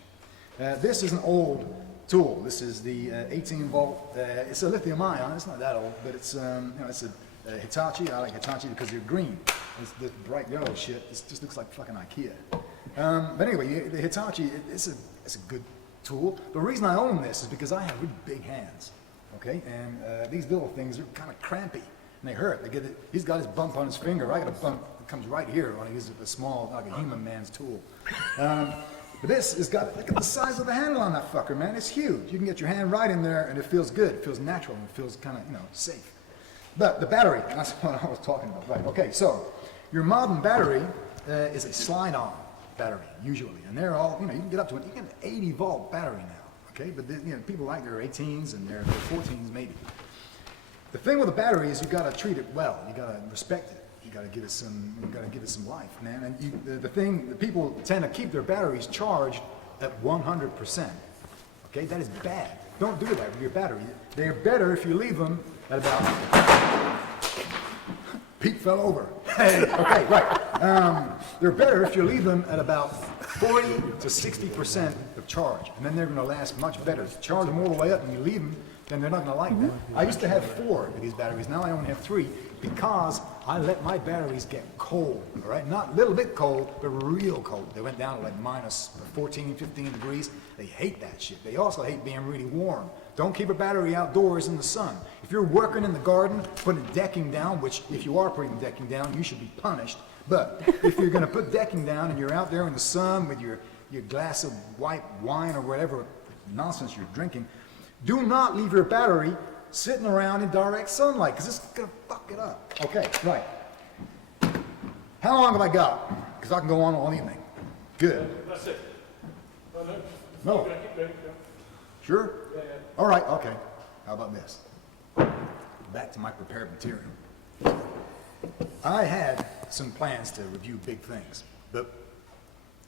This is an old tool. This is the 18-volt. It's a lithium ion. It's not that old, but it's it's a Hitachi. I like Hitachi because they're green. This bright yellow shit. It just looks like fucking IKEA. But anyway, the Hitachi. It's a good tool. The reason I own this is because I have really big hands. Okay, and these little things are kind of crampy and they hurt. He's got his bump on his finger. I got a bump that comes right here when I use a small, like a human man's tool. But this has got, look at the size of the handle on that fucker, man. It's huge. You can get your hand right in there and it feels good. It feels natural and it feels kind of, safe. But the battery, that's what I was talking about. Right, okay, so your modern battery is a slide-on battery, usually. And they're all, you can get up to you can have an 80-volt battery now, okay? But, people like their 18s and their 14s maybe. The thing with a battery is you've got to treat it well. You've got to respect it. You've got to give it some life, man. And the people tend to keep their batteries charged at 100%. Okay, that is bad. Don't do that with your battery. They're better if you leave them at about. Pete fell over. Hey, okay, right. They're better if you leave them at about 40 to 60% of charge, and then they're going to last much better. If you charge them all the way up and you leave them, then they're not going to like that. I used to have 4 of these batteries. Now I only have 3 because I let my batteries get cold, all right? Not a little bit cold, but real cold. They went down to like minus 14, 15 degrees. They hate that shit. They also hate being really warm. Don't keep a battery outdoors in the sun. If you're working in the garden, putting decking down, which if you are putting decking down, you should be punished. But if you're going to put decking down and you're out there in the sun with your glass of white wine or whatever nonsense you're drinking, do not leave your battery sitting around in direct sunlight, because it's going to fuck it up. Okay, right. How long have I got? Because I can go on all evening. Good. That's it. No. Sure? Yeah. All right, okay. How about this? Back to my prepared material. I had some plans to review big things, but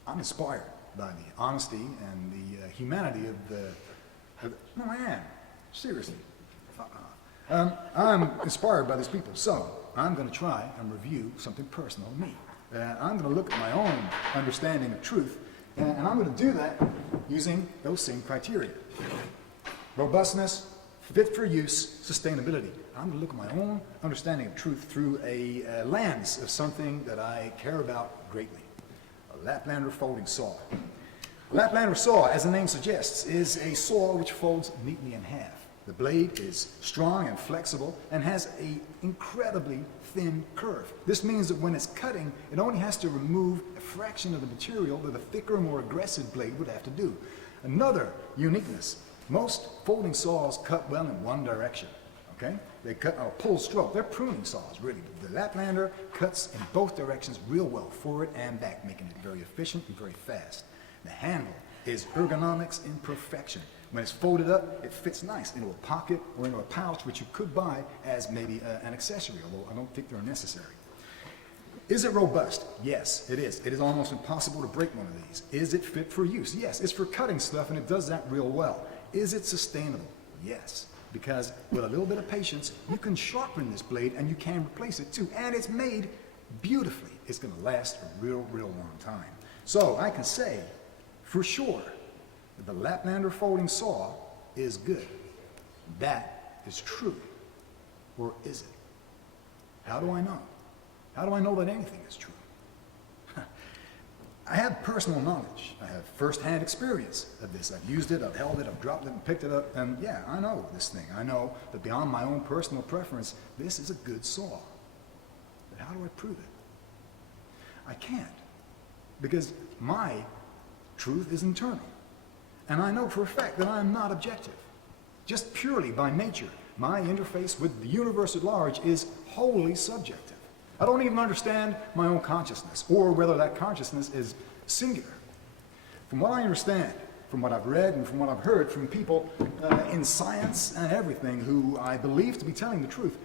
I'm inspired by the honesty and the humanity of the... No, I am. Seriously. I'm inspired by these people, so I'm going to try and review something personal to me. I'm going to look at my own understanding of truth And I'm going to do that using those same criteria. Robustness, fit for use, sustainability. I'm going to look at my own understanding of truth through a lens of something that I care about greatly. A Laplander folding saw. A Laplander saw, as the name suggests, is a saw which folds neatly in half. The blade is strong and flexible and has an incredibly thin curve. This means that when it's cutting, it only has to remove a fraction of the material that a thicker, more aggressive blade would have to do. Another uniqueness, most folding saws cut well in one direction, okay? They cut a pull stroke. They're pruning saws, really. The Laplander cuts in both directions real well, forward and back, making it very efficient and very fast. The handle is ergonomics in perfection. When it's folded up, it fits nice into a pocket or into a pouch, which you could buy as maybe an accessory, although I don't think they're necessary. Is it robust? Yes, it is. It is almost impossible to break one of these. Is it fit for use? Yes, it's for cutting stuff, and it does that real well. Is it sustainable? Yes, because with a little bit of patience, you can sharpen this blade, and you can replace it too, and it's made beautifully. It's going to last a real, real long time. So I can say for sure that the Laplander folding saw is good. That is true. Or is it? How do I know? How do I know that anything is true? I have personal knowledge. I have first-hand experience of this. I've used it, I've held it, I've dropped it and picked it up, and yeah, I know this thing. I know that beyond my own personal preference, this is a good saw. But how do I prove it? I can't, because my truth is internal. And I know for a fact that I am not objective. Just purely by nature, my interface with the universe at large is wholly subjective. I don't even understand my own consciousness, or whether that consciousness is singular. From what I understand, from what I've read and from what I've heard from people in science and everything who I believe to be telling the truth,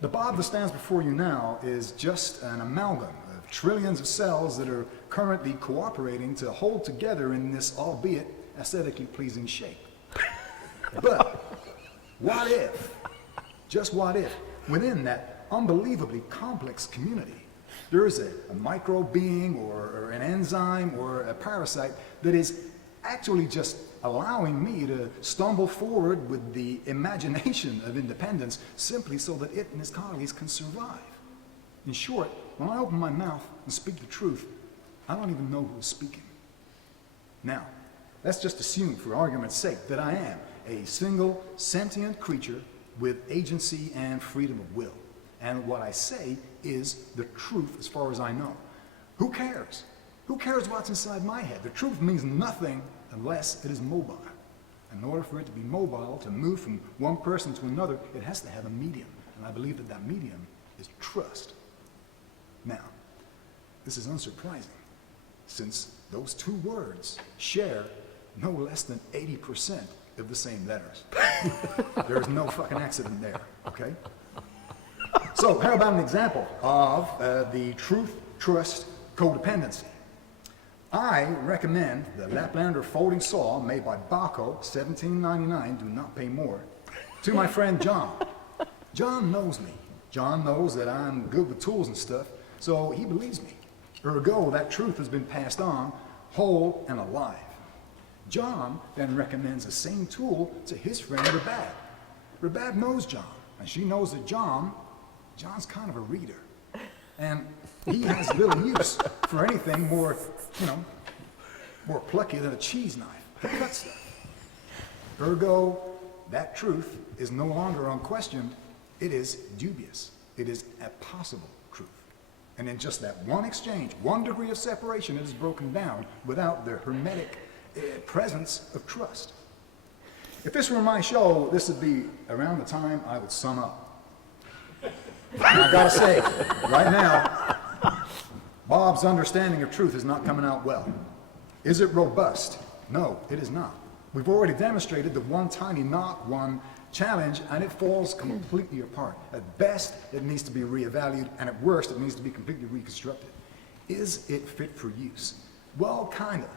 the Bob that stands before you now is just an amalgam of trillions of cells that are currently cooperating to hold together in this, albeit aesthetically pleasing shape. But what if, just what if, within that unbelievably complex community, there is a micro being or an enzyme or a parasite that is actually just allowing me to stumble forward with the imagination of independence simply so that it and its colleagues can survive. In short, when I open my mouth and speak the truth, I don't even know who is speaking. Now, let's just assume, for argument's sake, that I am a single sentient creature with agency and freedom of will. And what I say is the truth as far as I know. Who cares? Who cares what's inside my head? The truth means nothing unless it is mobile. In order for it to be mobile, to move from one person to another, it has to have a medium. And I believe that that medium is trust. Now, this is unsurprising, since those two words share no less than 80% of the same letters. There's no fucking accident there, okay? So, how about an example of the truth-trust codependency? I recommend the Laplander folding saw made by Baco, $17.99, do not pay more, to my friend John. John knows me. John knows that I'm good with tools and stuff, so he believes me. Ergo, that truth has been passed on, whole and alive. John then recommends the same tool to his friend Rabab. Rabab knows John, and she knows that John's kind of a reader. And he has little use for anything more, more plucky than a cheese knife to cut stuff. Ergo, that truth is no longer unquestioned. It is dubious. It is a possible truth. And in just that one exchange, 1 degree of separation, it is broken down without the hermetic presence of trust. If this were my show, this would be around the time I would sum up. And I gotta say, right now, Bob's understanding of truth is not coming out well. Is it robust? No, it is not. We've already demonstrated that one tiny knock, one challenge, and it falls completely apart. At best, it needs to be reevaluated, and at worst, it needs to be completely reconstructed. Is it fit for use? Well, kind of.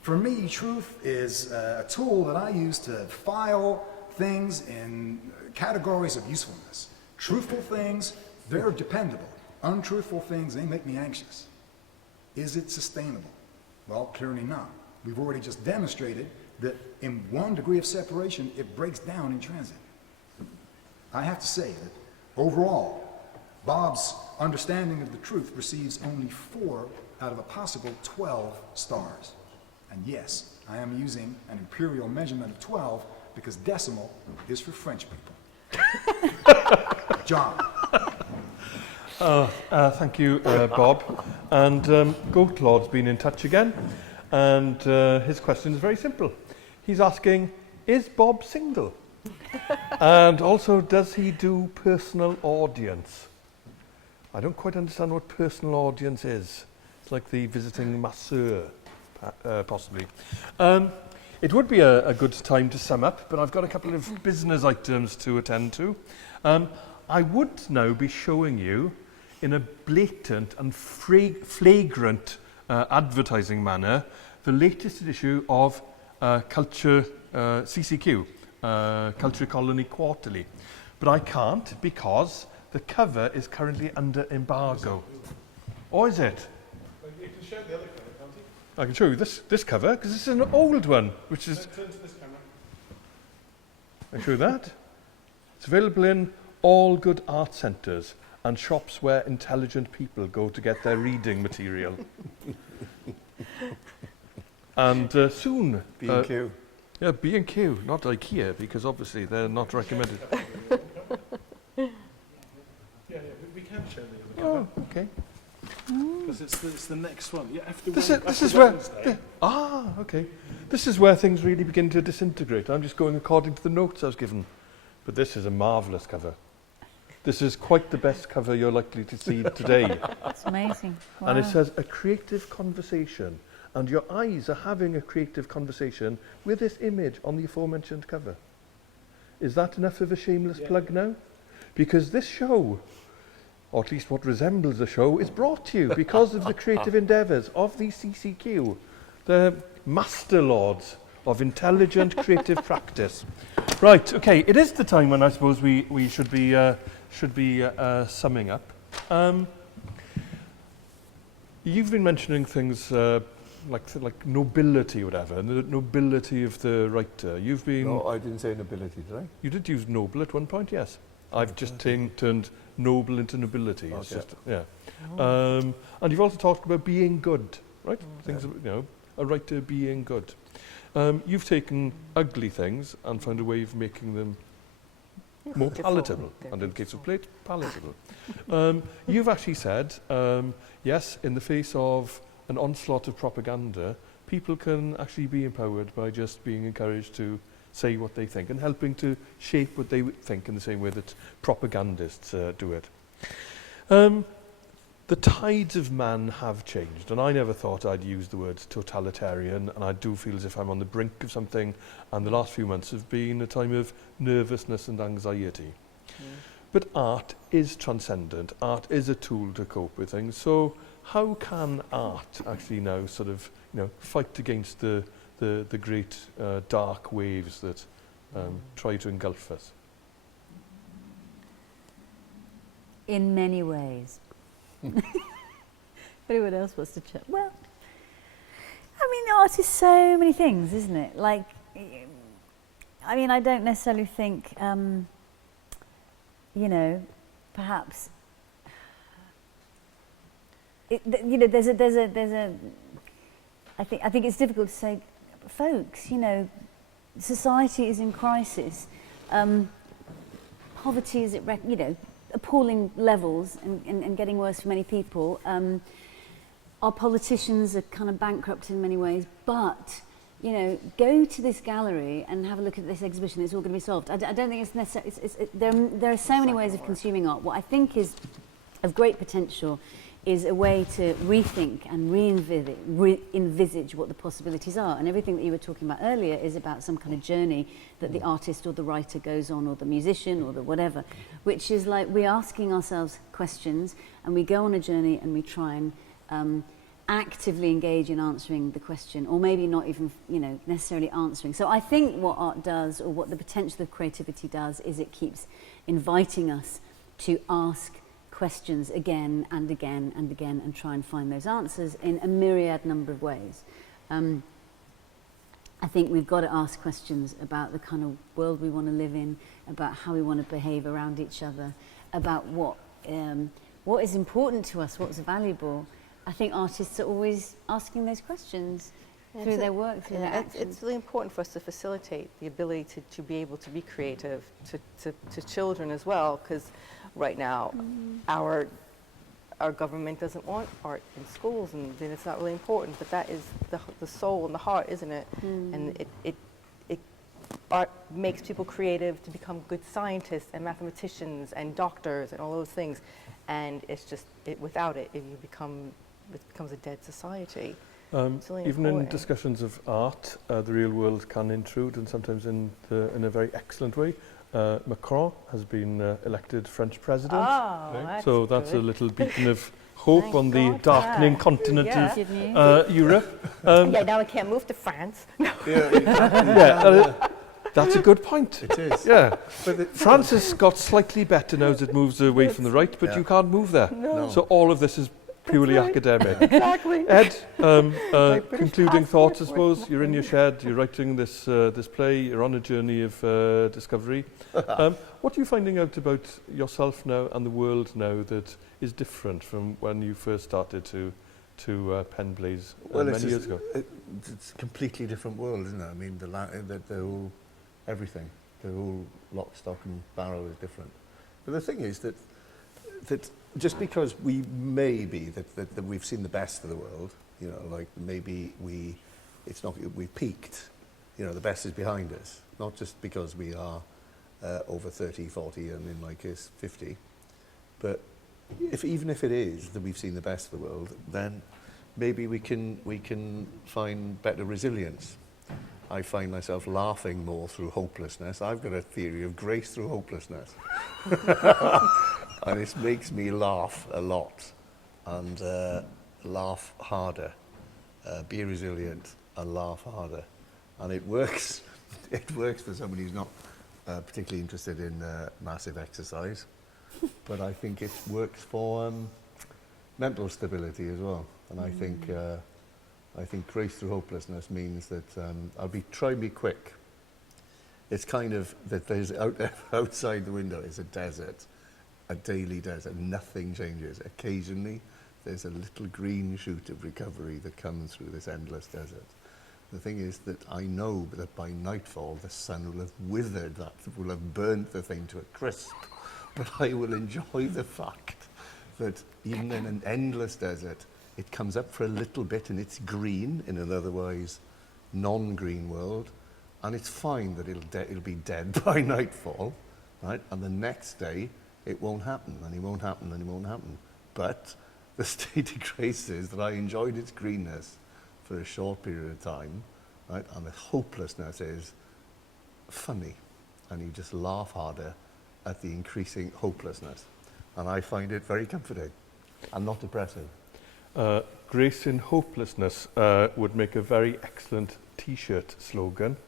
For me, truth is a tool that I use to file things in categories of usefulness. Truthful things, they're dependable. Untruthful things, they make me anxious. Is it sustainable? Well, clearly not. We've already just demonstrated that in 1 degree of separation, it breaks down in transit. I have to say that overall, Bob's understanding of the truth receives only 4 out of a possible 12 stars. And yes, I am using an imperial measurement of 12 because decimal is for French people. John. Thank you, Bob. And Goat Lord's been in touch again, and his question is very simple. He's asking, is Bob single? And also, does he do personal audience? I don't quite understand what personal audience is. It's like the visiting masseur, possibly. It would be a good time to sum up, but I've got a couple of business items to attend to. I would now be showing you, in a blatant and flagrant advertising manner, the latest issue of CCQ, Culture Colony Quarterly. But I can't because the cover is currently under embargo. Or is it? You can show the other cover, can't you? I can show you this cover, because this is an old one, which is... Turn to this camera. I show you that. It's available in all good art centres and shops where intelligent people go to get their reading material. And soon... B&Q. Yeah, B&Q, not IKEA, because obviously they're not recommended. Yeah, we can show the other cover. Oh, okay. Because it's the next one. Yeah, after This after is where... Wednesday. Okay. This is where things really begin to disintegrate. I'm just going according to the notes I was given. But this is a marvellous cover. This is quite the best cover you're likely to see today. It's amazing. Wow. And it says, a creative conversation. And your eyes are having a creative conversation with this image on the aforementioned cover. Is that enough of a shameless plug now? Because this show, or at least what resembles a show, is brought to you because of the creative endeavours of the CCQ, the master lords of intelligent creative practice. Right, okay, it is the time when I suppose we should be summing up. You've been mentioning things like nobility or whatever, and the nobility of the writer. You've been... No, I didn't say nobility, did I? You did use noble at one point, yes. I've just turned noble into nobility. It's Okay. just, yeah. And you've also talked about being good, right? Things, a writer being good. You've taken ugly things and found a way of making them more palatable, and in the case of plate, palatable. You've actually said, yes, in the face of an onslaught of propaganda, people can actually be empowered by just being encouraged to say what they think and helping to shape what they think in the same way that propagandists do it. The tides of man have changed, and I never thought I'd use the word totalitarian, and I do feel as if I'm on the brink of something, and the last few months have been a time of nervousness and anxiety. But art is transcendent. Art is a tool to cope with things. So how can art actually now sort of, fight against the great dark waves that try to engulf us? In many ways. If anyone else wants to chat? Well, I mean, art is so many things, isn't it? Like, I mean, I don't necessarily think, perhaps, there's a. I think it's difficult to say, folks. Society is in crisis. Poverty is at appalling levels and getting worse for many people. Our politicians are kind of bankrupt in many ways, but go to this gallery and have a look at this exhibition. It's all going to be solved. I don't think it's necessary. There are so many ways of consuming art. What I think is of great potential is a way to rethink and re-envisage what the possibilities are. And everything that you were talking about earlier is about some kind of journey that the artist or the writer goes on, or the musician or the whatever, which is like we're asking ourselves questions and we go on a journey and we try and actively engage in answering the question, or maybe not even necessarily answering. So I think what art does, or what the potential of creativity does, is it keeps inviting us to ask questions again and again and again and try and find those answers in a myriad number of ways. I think we've got to ask questions about the kind of world we want to live in, about how we want to behave around each other, about what is important to us, what's valuable. I think artists are always asking those questions through their work, through their actions. It's really important for us to facilitate the ability to be able to be creative to children as well, because right now our government doesn't want art in schools, and then it's not really important, but that is the soul and the heart, isn't it? And art makes people creative to become good scientists and mathematicians and doctors and all those things, and it's just without it becomes a dead society. Really Even important. in discussions of art, the real world can intrude, and sometimes in a very excellent way. Macron has been elected French president, so that's a little beacon of hope Thank on the God darkening for that. continent Yeah. of Europe. Yeah, now I can't move to France. That's a good point. It is. Yeah, France has got slightly better now as it moves away from the right, but you can't move there. No. So all of this is purely right. academic. Exactly. Ed, British concluding thoughts, I passport. suppose. You're in your shed, you're writing this play, you're on a journey of discovery. What are you finding out about yourself now and the world now that is different from when you first started to pen Blaze many years ago? It's a completely different world, isn't it? I mean, the whole everything, the whole lock, stock and barrel is different. But the thing is that just because we may be that we've seen the best of the world, you know, like maybe we've peaked, you know, the best is behind us, not just because we are over 30, 40 and in my case 50, but even if it is that we've seen the best of the world, then maybe we can find better resilience. I find myself laughing more through hopelessness. I've got a theory of grace through hopelessness. And it makes me laugh a lot and laugh harder. Be resilient and laugh harder. And it works. It works for somebody who's not particularly interested in massive exercise. But I think it works for mental stability as well. And I think grace through hopelessness means that try and be quick. It's kind of that there's outside the window is a desert. A daily desert, nothing changes. Occasionally, there's a little green shoot of recovery that comes through this endless desert. The thing is that I know that by nightfall, the sun will have withered that, will have burnt the thing to a crisp. But I will enjoy the fact that even in an endless desert, it comes up for a little bit and it's green in an otherwise non-green world. And it's fine that it'll be dead by nightfall, right? And the next day, it won't happen, and it won't happen, and it won't happen. But the state of grace is that I enjoyed its greenness for a short period of time, right? And the hopelessness is funny, and you just laugh harder at the increasing hopelessness. And I find it very comforting and not depressing. Grace in hopelessness would make a very excellent T-shirt slogan.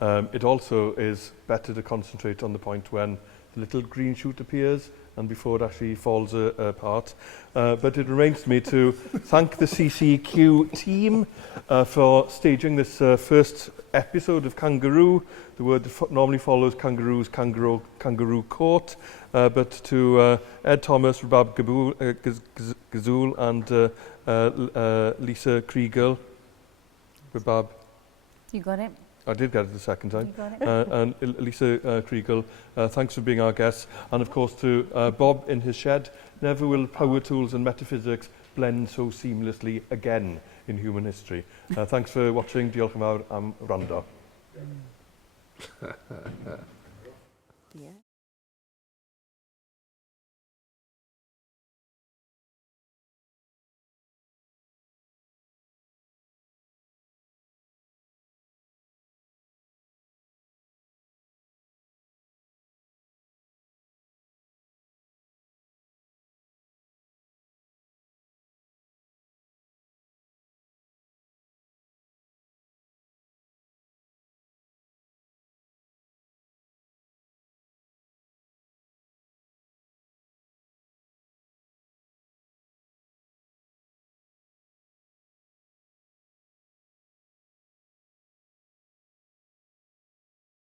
It also is better to concentrate on the point when the little green shoot appears and before it actually falls apart. But it remains me to thank the CCQ team for staging this first episode of Kangaroo. The word that normally follows kangaroo is kangaroo court. But to Ed Thomas, Rabab Gazoul and Lisa Kriegel. Rabab. You got it? I did get it the second time. You got it? And Lisa Kriegel, thanks for being our guest. And of course to Bob in his shed. Never will power tools and metaphysics blend so seamlessly again in human history. Thanks for watching. Diolch yn fawr am wrando. Yeah.